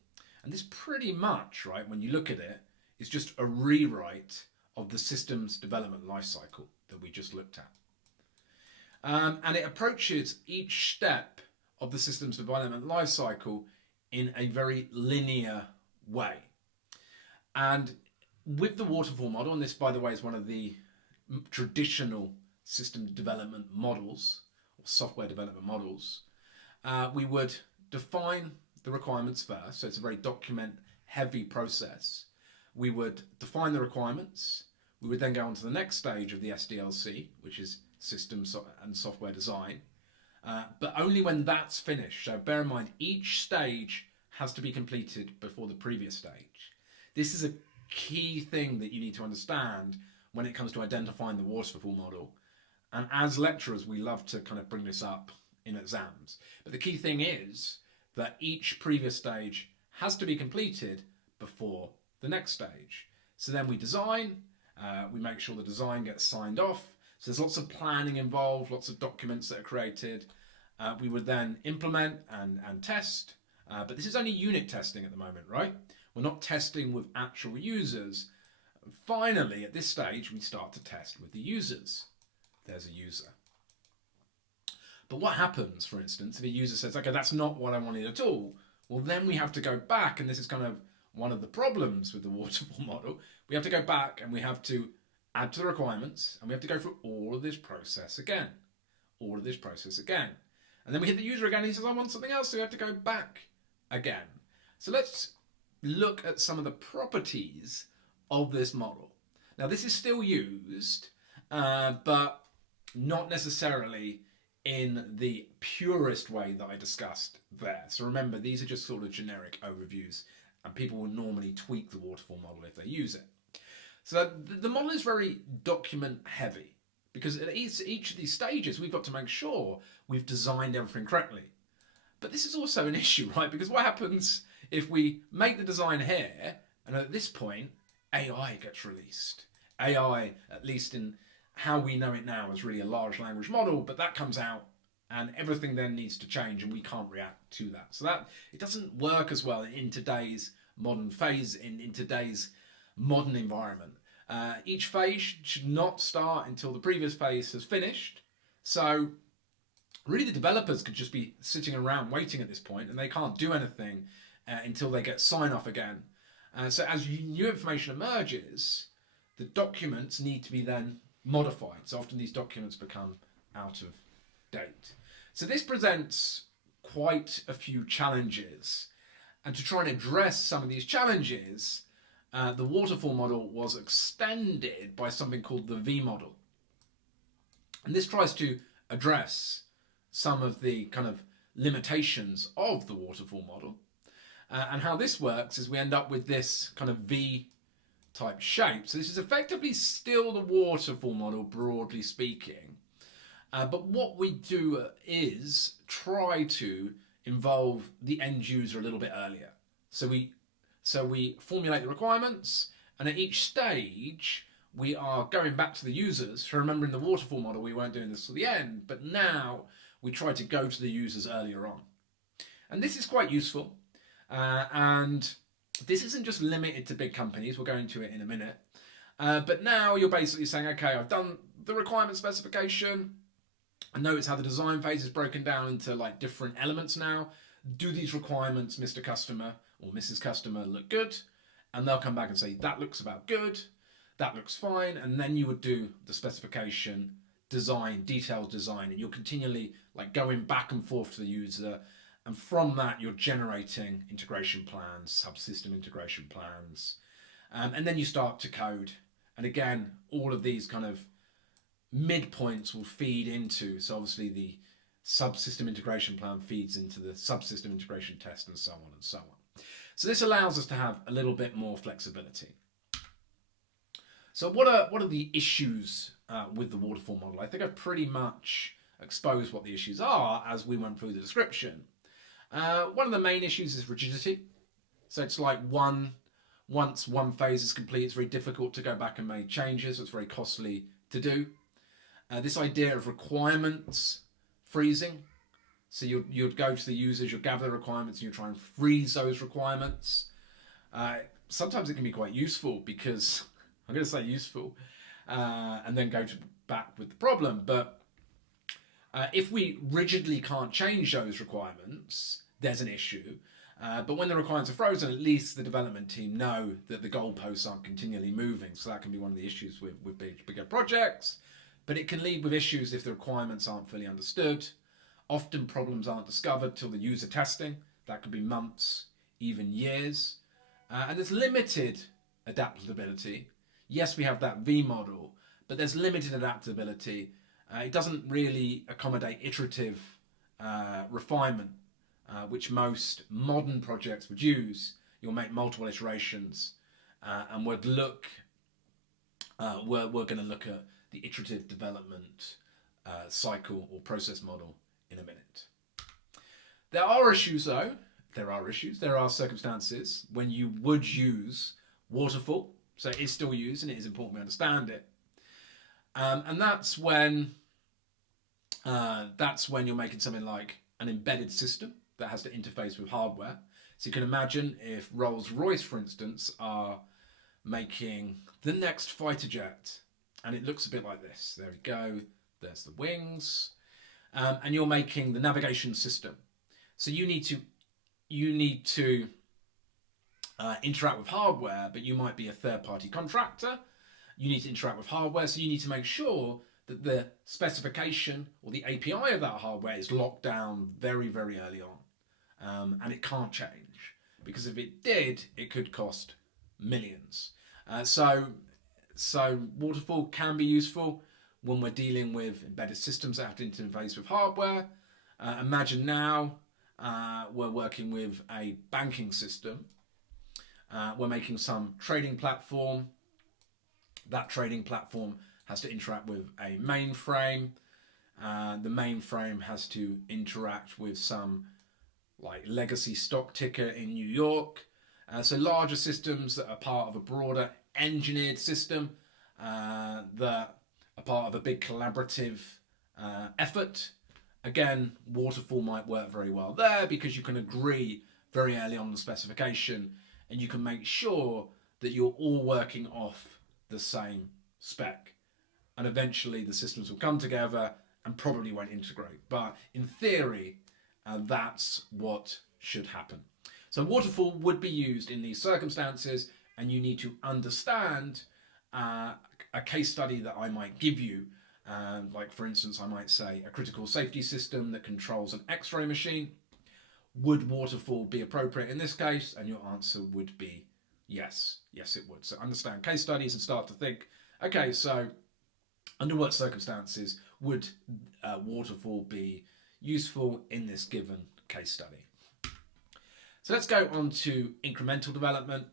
And this pretty much, right, when you look at it, is just a rewrite of the systems development lifecycle that we just looked at. And it approaches each step of the systems development lifecycle in a very linear way. And with the waterfall model, and this, by the way, is one of the traditional system development models, or software development models, we would define the requirements first. So it's a very document-heavy process. We would define the requirements. We would then go on to the next stage of the SDLC, which is systems and software design, but only when that's finished. So bear in mind, each stage has to be completed before the previous stage. This is a key thing that you need to understand when it comes to identifying the waterfall model. And as lecturers, we love to kind of bring this up in exams. But the key thing is that each previous stage has to be completed before the next stage. So then we design, we make sure the design gets signed off. So there's lots of planning involved, lots of documents that are created. We would then implement and test. But this is only unit testing at the moment, right? We're not testing with actual users. Finally, at this stage, we start to test with the users. There's a user. But what happens, for instance, if a user says, okay, that's not what I wanted at all? Well, then we have to go back, and this is kind of one of the problems with the waterfall model. We have to go back and we have to add to the requirements, and we have to go through all of this process again. All of this process again. And then we hit the user again, and he says, I want something else, so we have to go back again. So let's look at some of the properties of this model. Now, this is still used, but not necessarily in the purest way that I discussed there. So remember, these are just sort of generic overviews, and people will normally tweak the waterfall model if they use it. So the model is very document heavy, because at each of these stages, we've got to make sure we've designed everything correctly. But this is also an issue, right? Because what happens if we make the design here, and at this point, AI gets released. AI, at least in how we know it now, is really a large language model, but that comes out and everything then needs to change and we can't react to that. So that it doesn't work as well in today's modern phase, in today's modern environment. Each phase should not start until the previous phase has finished. So really the developers could just be sitting around waiting at this point, and they can't do anything until they get sign off again. So as new information emerges, the documents need to be then modified. So often these documents become out of date. So this presents quite a few challenges. And to try and address some of these challenges, the waterfall model was extended by something called the V model. And this tries to address some of the kind of limitations of the waterfall model. And how this works is we end up with this kind of V type shape. So this is effectively still the waterfall model, broadly speaking. But what we do is try to involve the end user a little bit earlier. So we formulate the requirements, and at each stage we are going back to the users. So remember, in the waterfall model we weren't doing this till the end, but now we try to go to the users earlier on. And this is quite useful. And this isn't just limited to big companies, we'll go into it in a minute. But now you're basically saying, okay, I've done the requirement specification, I notice how the design phase is broken down into like different elements now. Do these requirements, Mr. Customer or Mrs. Customer, look good? And they'll come back and say, that looks about good, that looks fine, and then you would do the specification, design, detailed design, and you're continually like going back and forth to the user. And from that, you're generating integration plans, subsystem integration plans. And then you start to code. And again, all of these kind of midpoints will feed into, so obviously the subsystem integration plan feeds into the subsystem integration test, and so on and so on. So this allows us to have a little bit more flexibility. So what are the issues with the waterfall model? I think I've pretty much exposed what the issues are as we went through the description. One of the main issues is rigidity. So it's like once one phase is complete, it's very difficult to go back and make changes. It's very costly to do. This idea of requirements freezing. So you'd go to the users, you'd gather the requirements, and you try and freeze those requirements. Sometimes it can be quite useful because, I'm going to say useful, and then go back with the problem. But if we rigidly can't change those requirements, there's an issue. But when the requirements are frozen, at least the development team know that the goalposts aren't continually moving. So that can be one of the issues with bigger projects. But it can lead with issues if the requirements aren't fully understood. Often problems aren't discovered till the user testing. That could be months, even years. And there's limited adaptability. Yes, we have that V model, but there's limited adaptability. It doesn't really accommodate iterative refinement, which most modern projects would use. You'll make multiple iterations. and we're going to look at the iterative development cycle or process model in a minute. There are issues though. There are circumstances when you would use waterfall. So it is still used and it is important we understand it. And that's when you're making something like an embedded system that has to interface with hardware. So you can imagine if Rolls-Royce, for instance, are making the next fighter jet, and it looks a bit like this. There we go. There's the wings, and you're making the navigation system. So you need to interact with hardware, but you might be a third-party contractor. You need to interact with hardware, so you need to make sure that the specification or the API of that hardware is locked down very, very early on, and it can't change, because if it did, it could cost millions. So waterfall can be useful when we're dealing with embedded systems that have to interface with hardware. Imagine now we're working with a banking system. We're making some trading platform. That trading platform has to interact with a mainframe. The mainframe has to interact with some like legacy stock ticker in New York. So larger systems that are part of a broader engineered system that are part of a big collaborative effort. Again, waterfall might work very well there because you can agree very early on the specification and you can make sure that you're all working off the same spec. And eventually the systems will come together and probably won't integrate. But in theory, that's what should happen. So waterfall would be used in these circumstances, and you need to understand a case study that I might give you. Like for instance, I might say a critical safety system that controls an X-ray machine. Would waterfall be appropriate in this case? And your answer would be yes. Yes, it would. So understand case studies and start to think, okay, so under what circumstances would waterfall be useful in this given case study? So let's go on to incremental development.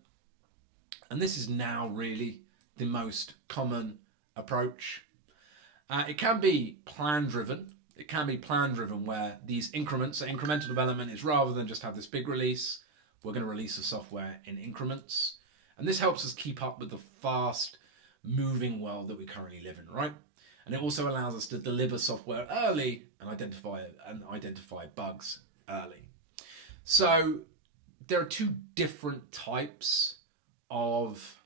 And this is now really the most common approach. It can be plan driven. It can be plan driven where these increments, so incremental development is rather than just have this big release, we're going to release the software in increments. And this helps us keep up with the fast moving world that we currently live in, right? And it also allows us to deliver software early and identify bugs early. So there are two different types of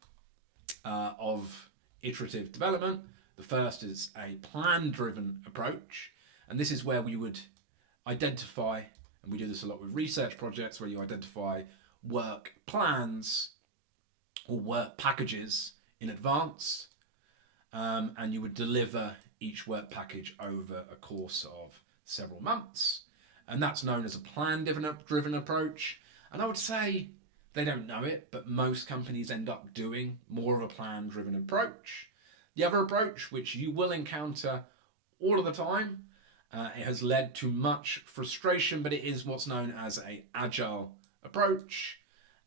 iterative development. The first is a plan-driven approach, and this is where we would identify, and we do this a lot with research projects, where you identify work plans or work packages in advance, and you would deliver each work package over a course of several months. And that's known as a plan-driven approach. And I would say they don't know it, but most companies end up doing more of a plan-driven approach. The other approach, which you will encounter all of the time, it has led to much frustration, but it is what's known as an agile approach.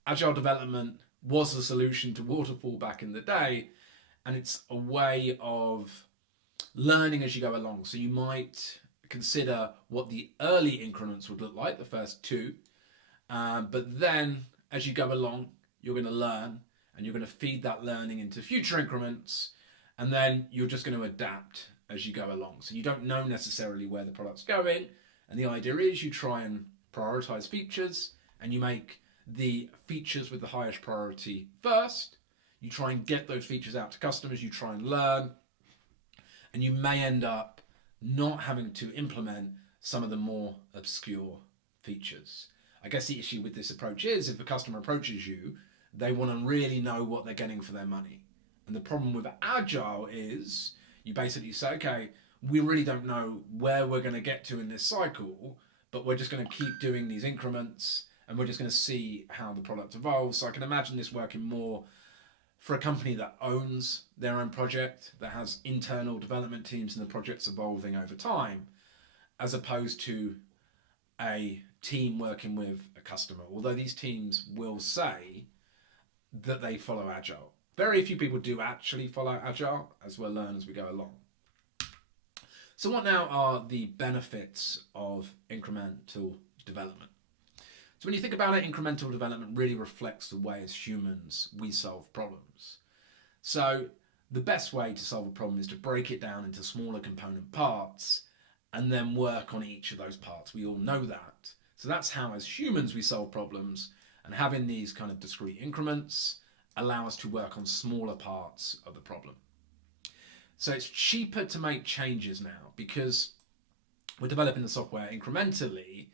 Agile development was the solution to waterfall back in the day, and it's a way of learning as you go along. So you might consider what the early increments would look like, the first two, but then as you go along, you're going to learn, and you're going to feed that learning into future increments, and then you're just going to adapt as you go along. So you don't know necessarily where the product's going, and the idea is you try and prioritize features, and you make the features with the highest priority first. You try and get those features out to customers, you try and learn, and you may end up not having to implement some of the more obscure features. I guess the issue with this approach is if a customer approaches you, they want to really know what they're getting for their money. And the problem with Agile is you basically say, okay, we really don't know where we're going to get to in this cycle, but we're just going to keep doing these increments and we're just going to see how the product evolves. So I can imagine this working more for a company that owns their own project, that has internal development teams and the project's evolving over time, as opposed to a team working with a customer. Although these teams will say, that they follow Agile. Very few people do actually follow Agile, as we'll learn as we go along. So what now are the benefits of incremental development? So when you think about it, incremental development really reflects the way as humans we solve problems. So the best way to solve a problem is to break it down into smaller component parts and then work on each of those parts. We all know that. So that's how as humans we solve problems, and having these kind of discrete increments allow us to work on smaller parts of the problem. So it's cheaper to make changes now because we're developing the software incrementally.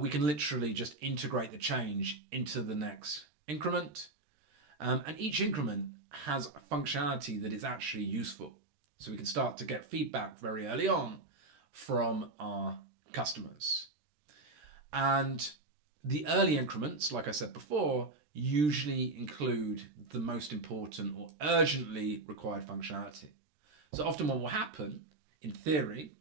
We can literally just integrate the change into the next increment. And each increment has a functionality that is actually useful. So we can start to get feedback very early on from our customers. And the early increments, like I said before, usually include the most important or urgently required functionality. So often what will happen, in theory,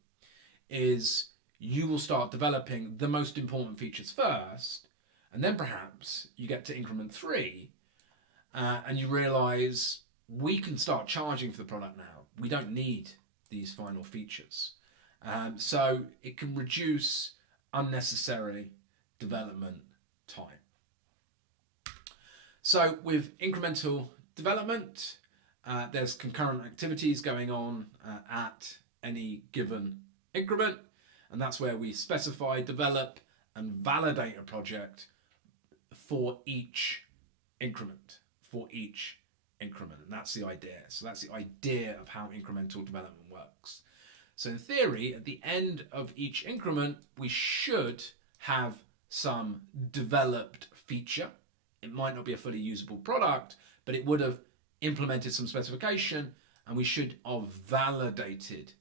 is you will start developing the most important features first, and then perhaps you get to increment 3 and you realize we can start charging for the product now. We don't need these final features. So it can reduce unnecessary development time. So with incremental development, there's concurrent activities going on at any given increment, and that's where we specify, develop, and validate a project for each increment, and that's the idea. So that's the idea of how incremental development works. So in theory, at the end of each increment, we should have some developed feature. It might not be a fully usable product, but it would have implemented some specification, and we should have validated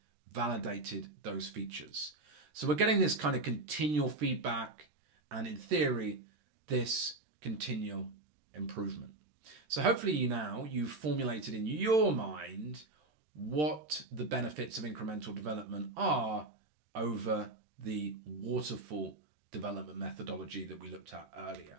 those features. So we're getting this kind of continual feedback, and in theory, this continual improvement. So hopefully you've formulated in your mind what the benefits of incremental development are over the waterfall development methodology that we looked at earlier.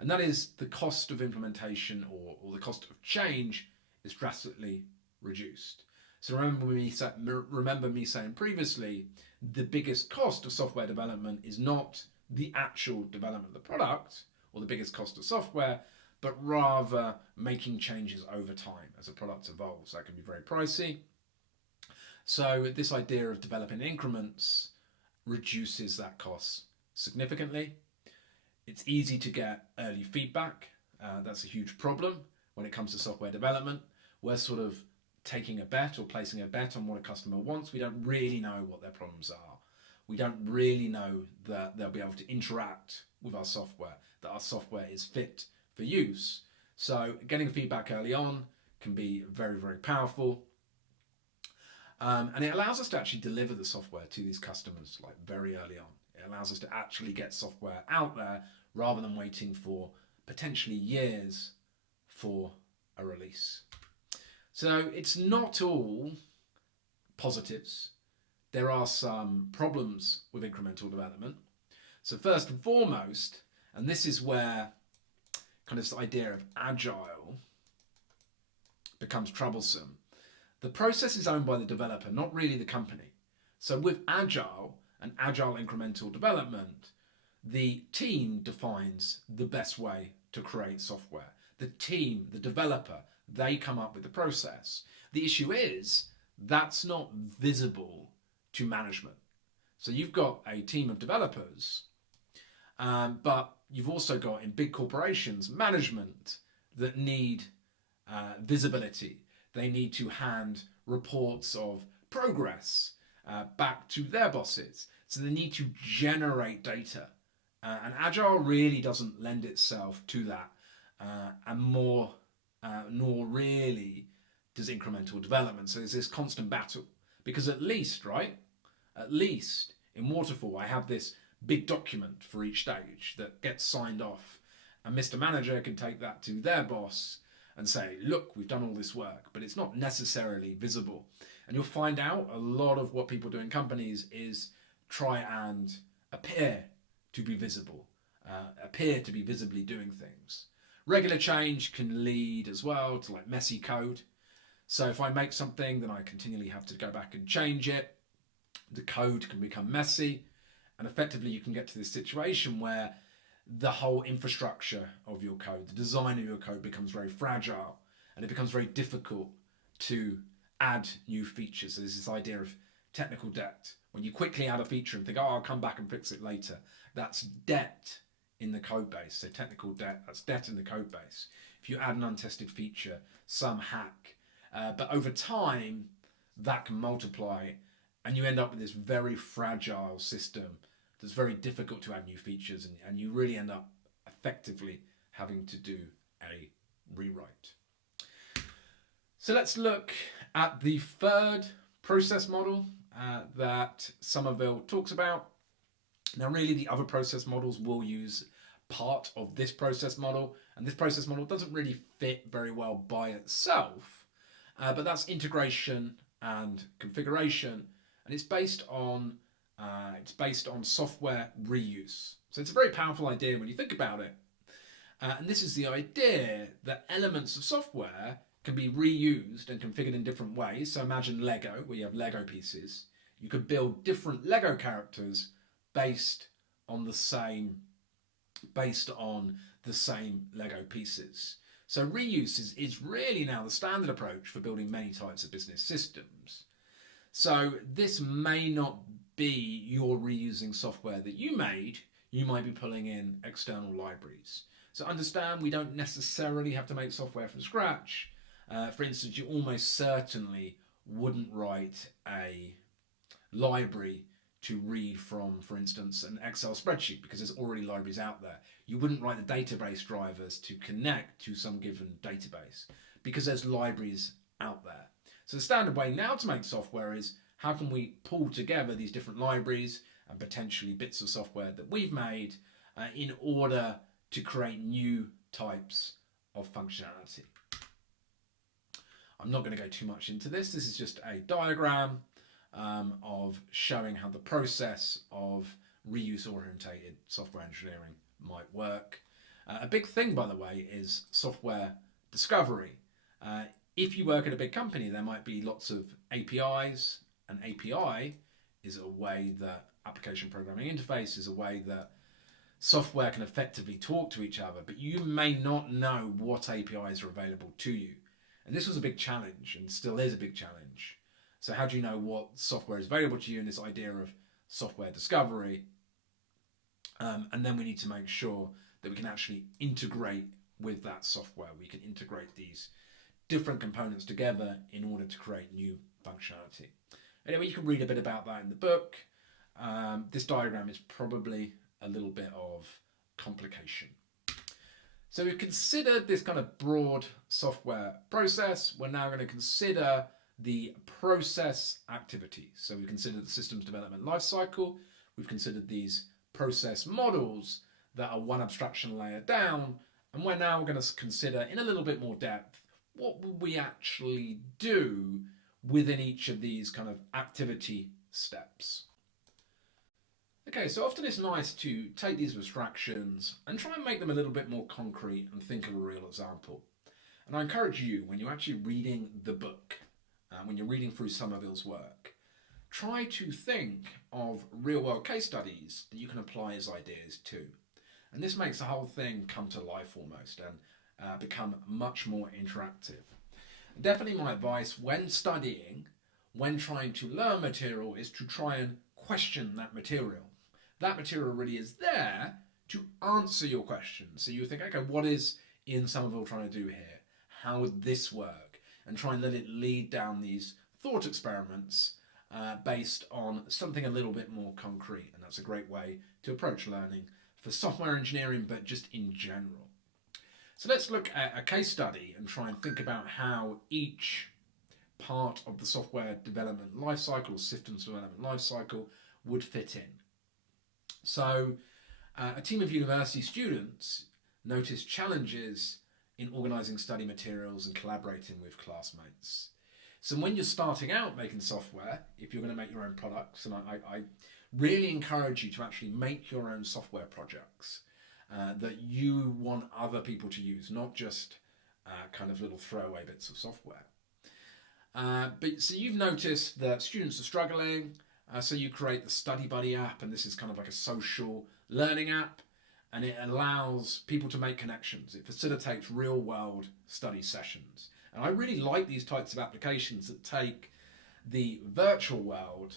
And that is the cost of implementation or the cost of change is drastically reduced. So remember me saying previously, the biggest cost of software development is not the actual development of the product or the biggest cost of software, but rather making changes over time as a product evolves. That can be very pricey. So this idea of developing increments reduces that cost significantly. It's easy to get early feedback. That's a huge problem when it comes to software development. We're sort of taking a bet or placing a bet on what a customer wants. We don't really know what their problems are. We don't really know that they'll be able to interact with our software, that our software is fit for use. So getting feedback early on can be very, very powerful. And it allows us to actually deliver the software to these customers like very early on. It allows us to actually get software out there rather than waiting for potentially years for a release. So it's not all positives. There are some problems with incremental development. So first and foremost, and this is where kind of this idea of agile becomes troublesome. The process is owned by the developer, not really the company. So with agile and agile incremental development, the team defines the best way to create software. The team, the developer, they come up with the process. The issue is that's not visible to management. So you've got a team of developers, but you've also got in big corporations management that need visibility. They need to hand reports of progress back to their bosses. So they need to generate data. And Agile really doesn't lend itself to that. Nor really does incremental development. So there's this constant battle. Because at least in Waterfall, I have this big document for each stage that gets signed off. And Mr. Manager can take that to their boss and say, look, we've done all this work, but it's not necessarily visible. And you'll find out a lot of what people do in companies is try and appear to be visible, appear to be visibly doing things, Regular change can lead as well to like messy code. So if I make something, then I continually have to go back and change it. The code can become messy, and effectively you can get to this situation where the whole infrastructure of your code, the design of your code becomes very fragile, and it becomes very difficult to add new features. So there's this idea of technical debt. When you quickly add a feature and think, oh, I'll come back and fix it later, that's debt in the code base. So technical debt, that's debt in the code base. If you add an untested feature, some hack, but over time that can multiply, and you end up with this very fragile system that's very difficult to add new features, and you really end up effectively having to do a rewrite. So let's look at the third process model that Somerville talks about. Now really the other process models will use part of this process model, and this process model doesn't really fit very well by itself, but that's integration and configuration, and it's based on software reuse. So it's a very powerful idea when you think about it, and this is the idea that elements of software can be reused and configured in different ways. So imagine Lego, where you have Lego pieces. You could build different Lego characters based on the same Lego pieces. So reuse is really now the standard approach for building many types of business systems. So this may not be your reusing software that you made. You might be pulling in external libraries. So understand, we don't necessarily have to make software from scratch. For instance, you almost certainly wouldn't write a library to read from, for instance, an Excel spreadsheet, because there's already libraries out there. You wouldn't write the database drivers to connect to some given database, because there's libraries out there. So the standard way now to make software is, how can we pull together these different libraries and potentially bits of software that we've made in order to create new types of functionality. I'm not going to go too much into this. This is just a diagram of showing how the process of reuse-orientated software engineering might work. A big thing, by the way, is software discovery. If you work at a big company, there might be lots of APIs. An API is a way that application programming interface is a way that software can effectively talk to each other, but you may not know what APIs are available to you. And this was a big challenge, and still is a big challenge. So how do you know what software is available to you in this idea of software discovery? And then we need to make sure that we can actually integrate with that software. We can integrate these different components together in order to create new functionality. Anyway, you can read a bit about that in the book. This diagram is probably a little bit of complication. So we've considered this kind of broad software process. We're now going to consider the process activities. So we've considered the systems development lifecycle. We've considered these process models that are one abstraction layer down. And we're now going to consider in a little bit more depth, what will we actually do within each of these kind of activity steps. Okay, so often it's nice to take these abstractions and try and make them a little bit more concrete and think of a real example. And I encourage you, when you're actually reading the book, when you're reading through Somerville's work, try to think of real-world case studies that you can apply as ideas to. And this makes the whole thing come to life almost and become much more interactive. Definitely my advice when studying, when trying to learn material, is to try and question that material. That material really is there to answer your questions. So you think, okay, what is Ian Somerville trying to do here? How would this work? And try and let it lead down these thought experiments based on something a little bit more concrete. And that's a great way to approach learning for software engineering, but just in general. So let's look at a case study and try and think about how each part of the software development lifecycle or systems development lifecycle would fit in. So a team of university students noticed challenges in organising study materials and collaborating with classmates. So when you're starting out making software, if you're going to make your own products, and I really encourage you to actually make your own software projects. that you want other people to use, not just kind of little throwaway bits of software. But so you've noticed that students are struggling, so you create the Study Buddy app, and this is kind of like a social learning app, and it allows people to make connections. It facilitates real world study sessions. And I really like these types of applications that take the virtual world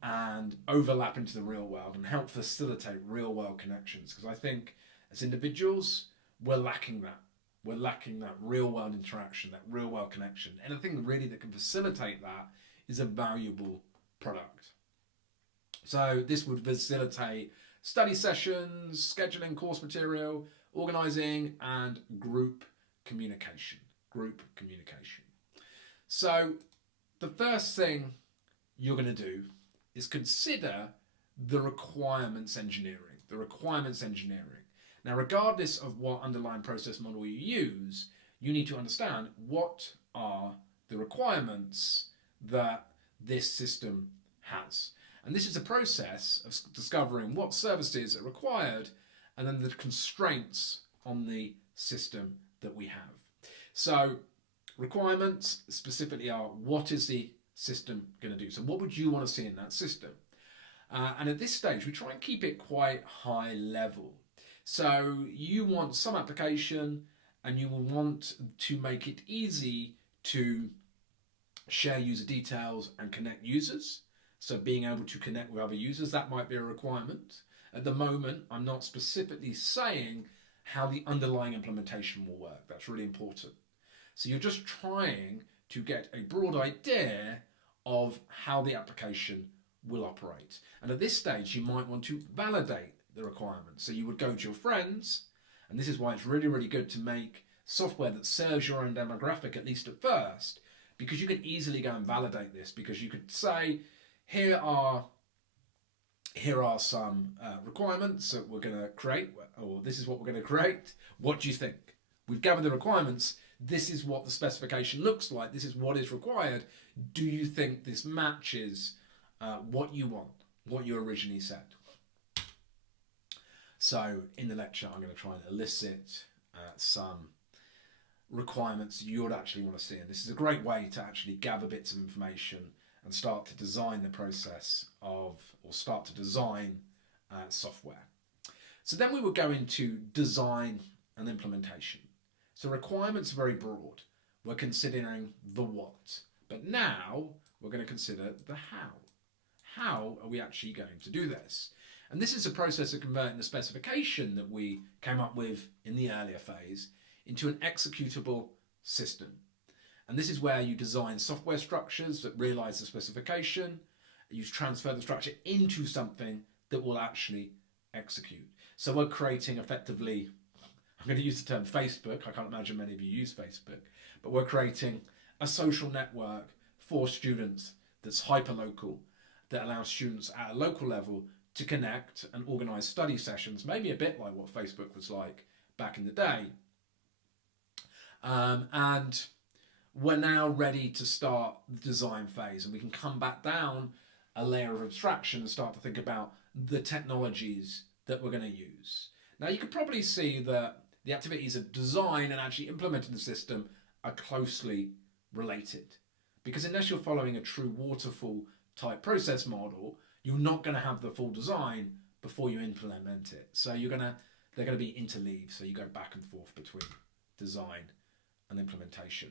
and overlap into the real world and help facilitate real world connections, because I think as individuals we're lacking that. We're lacking that real world interaction, that real world connection. Anything really that can facilitate that is a valuable product. So this would facilitate study sessions, scheduling course material, organising, and group communication. So the first thing you're going to do is consider the requirements engineering. Now, regardless of what underlying process model you use, you need to understand what are the requirements that this system has. And this is a process of discovering what services are required and then the constraints on the system that we have. So requirements specifically are, what is the system going to do? So what would you want to see in that system? And at this stage, we try and keep it quite high level. So you want some application and you will want to make it easy to share user details and connect users. So being able to connect with other users, that might be a requirement. At the moment, I'm not specifically saying how the underlying implementation will work. That's really important. So you're just trying to get a broad idea of how the application will operate. And at this stage, you might want to validate the requirements. So you would go to your friends, and this is why it's really, really good to make software that serves your own demographic, at least at first, because you can easily go and validate this, because you could say, here are some requirements that we're going to create, or this is what we're going to create. What do you think? We've gathered the requirements. This is what the specification looks like. This is what is required. Do you think this matches what you want, what you originally said? So in the lecture, I'm going to try and elicit some requirements you would actually want to see. And this is a great way to actually gather bits of information and start to design the process of, or start to design software. So then we will go into design and implementation. So requirements are very broad. We're considering the what, but now we're going to consider the how. How are we actually going to do this? And this is a process of converting the specification that we came up with in the earlier phase into an executable system. And this is where you design software structures that realize the specification, you transfer the structure into something that will actually execute. So we're creating effectively, I'm going to use the term Facebook, I can't imagine many of you use Facebook, but we're creating a social network for students that's hyperlocal, that allows students at a local level to connect and organise study sessions, maybe a bit like what Facebook was like back in the day. And we're now ready to start the design phase, and we can come back down a layer of abstraction and start to think about the technologies that we're going to use. Now you can probably see that the activities of design and actually implementing the system are closely related, because unless you're following a true waterfall type process model, you're not going to have the full design before you implement it. So they're going to be interleaved, so you go back and forth between design and implementation.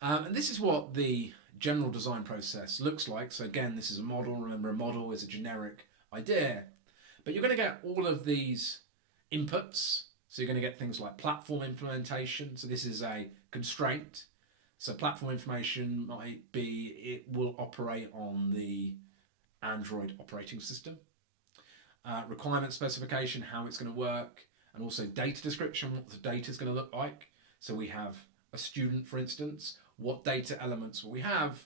And this is what the general design process looks like. So again, this is a model. Remember, a model is a generic idea, but you're going to get all of these inputs. So you're going to get things like platform implementation. So this is a constraint. So platform information might be, it will operate on the Android operating system. Requirement specification, how it's going to work, and also data description, what the data is going to look like. So we have a student, for instance, what data elements will we have,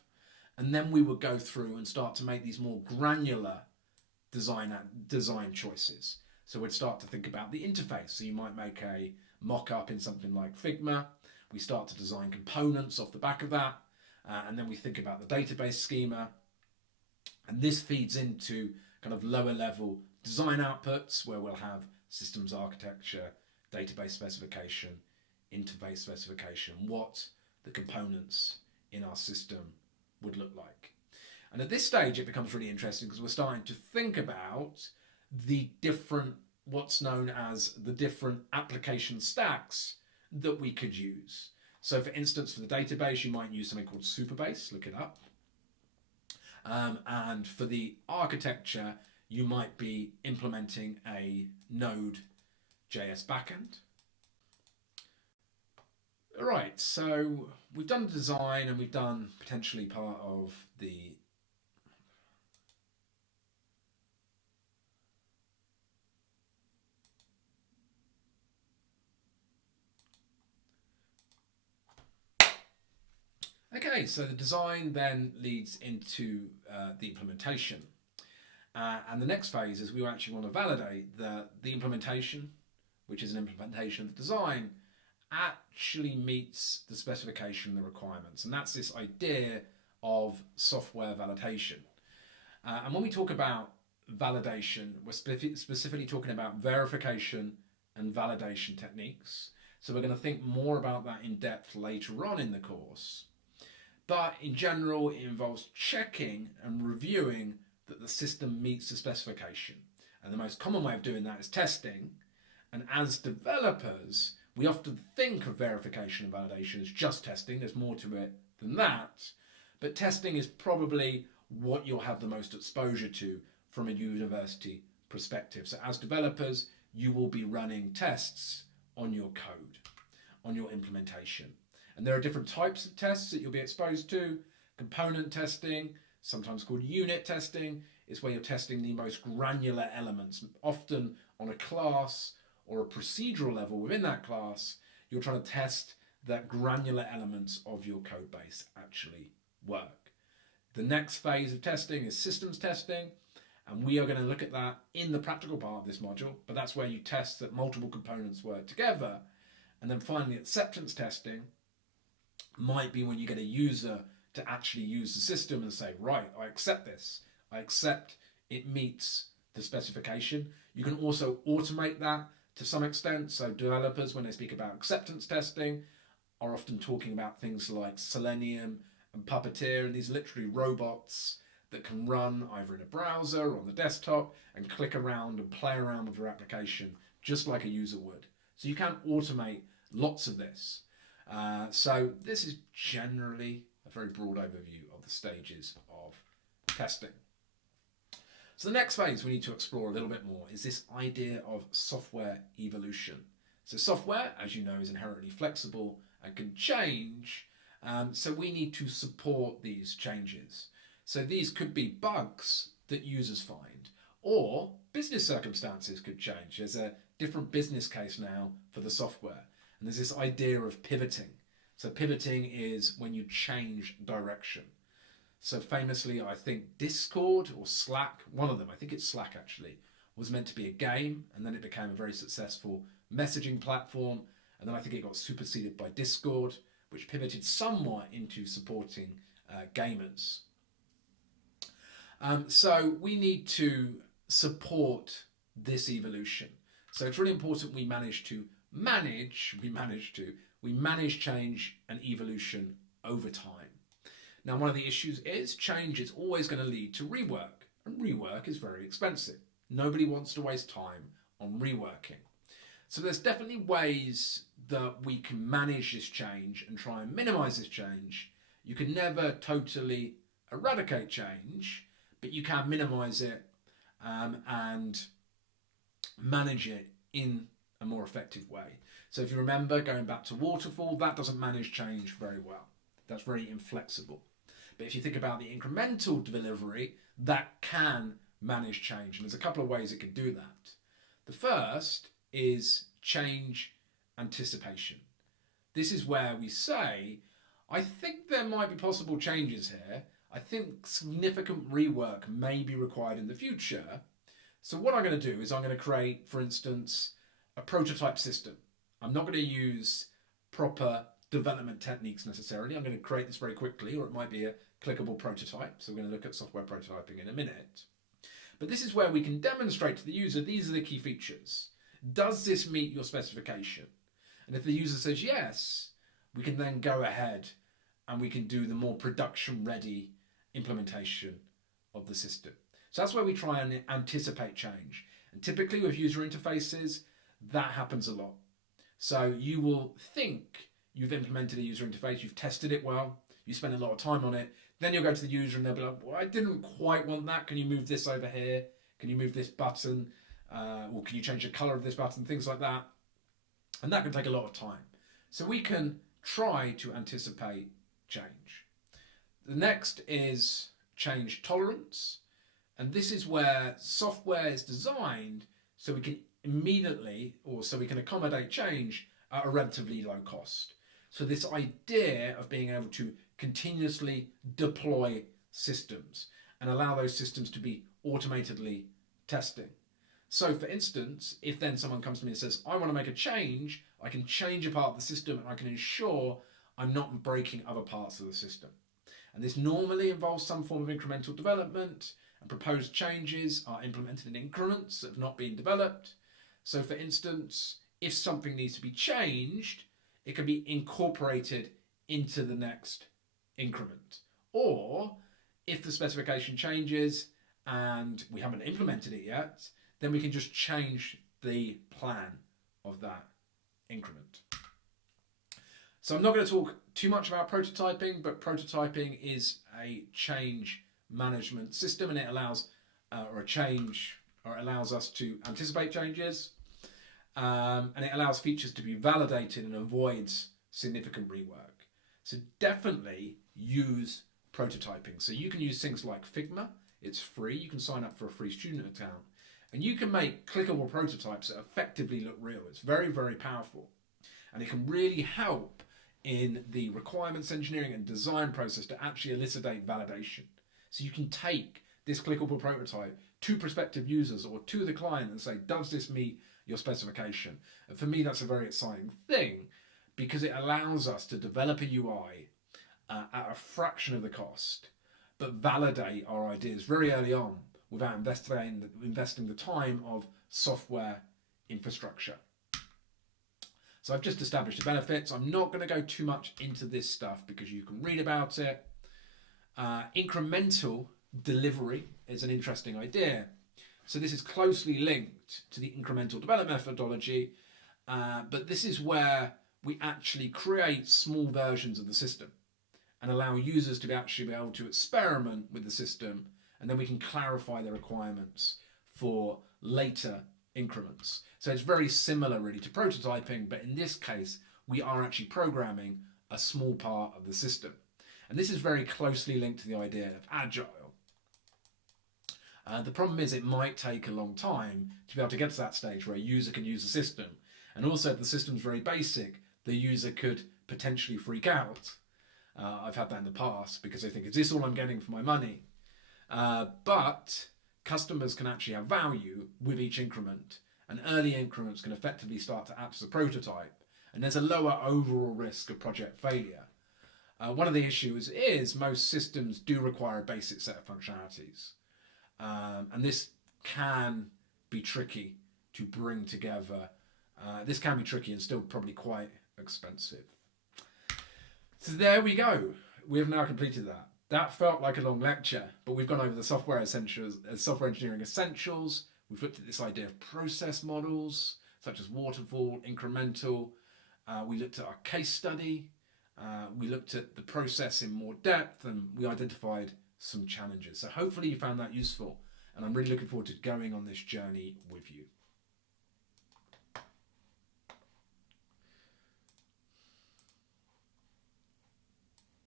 and then we will go through and start to make these more granular design choices. So we'd start to think about the interface. So you might make a mock-up in something like Figma. We start to design components off the back of that, and then we think about the database schema. And this feeds into kind of lower level design outputs where we'll have systems architecture, database specification, interface specification, what the components in our system would look like. And at this stage it becomes really interesting because we're starting to think about the different, what's known as the different application stacks that we could use. So for instance, for the database, you might use something called Supabase, look it up. And for the architecture, you might be implementing a Node.js backend. All right, so we've done the design and we've done potentially part of the Okay, so the design then leads into the implementation. And the next phase is we actually want to validate that the implementation, which is an implementation of the design, actually meets the specification and the requirements. And that's this idea of software validation. And when we talk about validation, we're specifically talking about verification and validation techniques. So we're going to think more about that in depth later on in the course. But in general, it involves checking and reviewing that the system meets the specification. And the most common way of doing that is testing. And as developers, we often think of verification and validation as just testing. There's more to it than that. But testing is probably what you'll have the most exposure to from a university perspective. So as developers, you will be running tests on your code, on your implementation. And there are different types of tests that you'll be exposed to. Component testing, sometimes called unit testing, is where you're testing the most granular elements. Often on a class or a procedural level within that class, you're trying to test that granular elements of your code base actually work. The next phase of testing is systems testing, and we are going to look at that in the practical part of this module, but that's where you test that multiple components work together. And then finally, acceptance testing might be when you get a user to actually use the system and say, right, I accept this. I accept it meets the specification. You can also automate that to some extent. So developers, when they speak about acceptance testing, are often talking about things like Selenium and Puppeteer, and these are literally robots that can run either in a browser or on the desktop and click around and play around with your application just like a user would. So you can automate lots of this. So this is generally a very broad overview of the stages of testing. So the next phase we need to explore a little bit more is this idea of software evolution. So software, as you know, is inherently flexible and can change. So we need to support these changes. So these could be bugs that users find, or business circumstances could change. There's a different business case now for the software. And there's this idea of pivoting. So pivoting is when you change direction. So famously, I think Discord or Slack, one of them, I think it's Slack actually, was meant to be a game, and then it became a very successful messaging platform. And then I think it got superseded by Discord, which pivoted somewhat into supporting gamers. So we need to support this evolution. So it's really important we manage change and evolution over time. Now, one of the issues is change is always going to lead to rework, and rework is very expensive. Nobody wants to waste time on reworking. So there's definitely ways that we can manage this change and try and minimize this change. You can never totally eradicate change, but you can minimize it and manage it in a more effective way. So if you remember, going back to waterfall, that doesn't manage change very well. That's very inflexible. But if you think about the incremental delivery, that can manage change. And there's a couple of ways it can do that. The first is change anticipation. This is where we say, I think there might be possible changes here. I think significant rework may be required in the future. So what I'm going to do is I'm going to create, for instance, a prototype system. I'm not going to use proper development techniques necessarily. I'm going to create this very quickly, or it might be a clickable prototype. So we're going to look at software prototyping in a minute. But this is where we can demonstrate to the user, these are the key features. does this meet your specification? And if the user says yes, we can then go ahead and we can do the more production ready implementation of the system. So that's where we try and anticipate change. And typically with user interfaces, that happens a lot. So you will think you've implemented a user interface, you've tested it well, you spend a lot of time on it, then you'll go to the user and they'll be like, well, I didn't quite want that, can you move this over here? Can you move this button? Or can you change the color of this button? Things like that. And that can take a lot of time. So we can try to anticipate change. The next is change tolerance. And this is where software is designed so we can immediately, or so we can accommodate change at a relatively low cost. So this idea of being able to continuously deploy systems and allow those systems to be automatedly testing. So for instance, if then someone comes to me and says, I want to make a change, I can change a part of the system and I can ensure I'm not breaking other parts of the system. And this normally involves some form of incremental development, and proposed changes are implemented in increments that have not been developed. So for instance, if something needs to be changed, it can be incorporated into the next increment. Or if the specification changes and we haven't implemented it yet, then we can just change the plan of that increment. So I'm not going to talk too much about prototyping, but prototyping is a change management system, and it allows allows us to anticipate changes, and it allows features to be validated and avoids significant rework. So definitely use prototyping. So you can use things like Figma. It's free. You can sign up for a free student account, and you can make clickable prototypes that effectively look real. It's very, very powerful, and it can really help in the requirements engineering and design process to actually elucidate validation. So you can take this clickable prototype to prospective users or to the client and say, does this meet your specification? And for me, that's a very exciting thing because it allows us to develop a UI at a fraction of the cost, but validate our ideas very early on without investing the time of software infrastructure. So I've just established the benefits. I'm not going to go too much into this stuff because you can read about it. Incremental delivery is an interesting idea. So this is closely linked to the incremental development methodology, but this is where we actually create small versions of the system and allow users to actually be able to experiment with the system, and then we can clarify the requirements for later increments. So it's very similar really to prototyping, but in this case we are actually programming a small part of the system. And this is very closely linked to the idea of agile. The problem is it might take a long time to be able to get to that stage where a user can use the system. And also if the system's very basic, the user could potentially freak out. I've had that in the past because they think, is this all I'm getting for my money? But customers can actually have value with each increment, and early increments can effectively start to act as a prototype, and there's a lower overall risk of project failure. One of the issues is most systems do require a basic set of functionalities, and this can be tricky to bring together. This can be tricky and still probably quite expensive. So there we go. We have now completed that. That felt like a long lecture, but we've gone over the software essentials, software engineering essentials. We've looked at this idea of process models, such as waterfall, incremental. We looked at our case study. We looked at the process in more depth, and we identified some challenges. So hopefully you found that useful, and I'm really looking forward to going on this journey with you.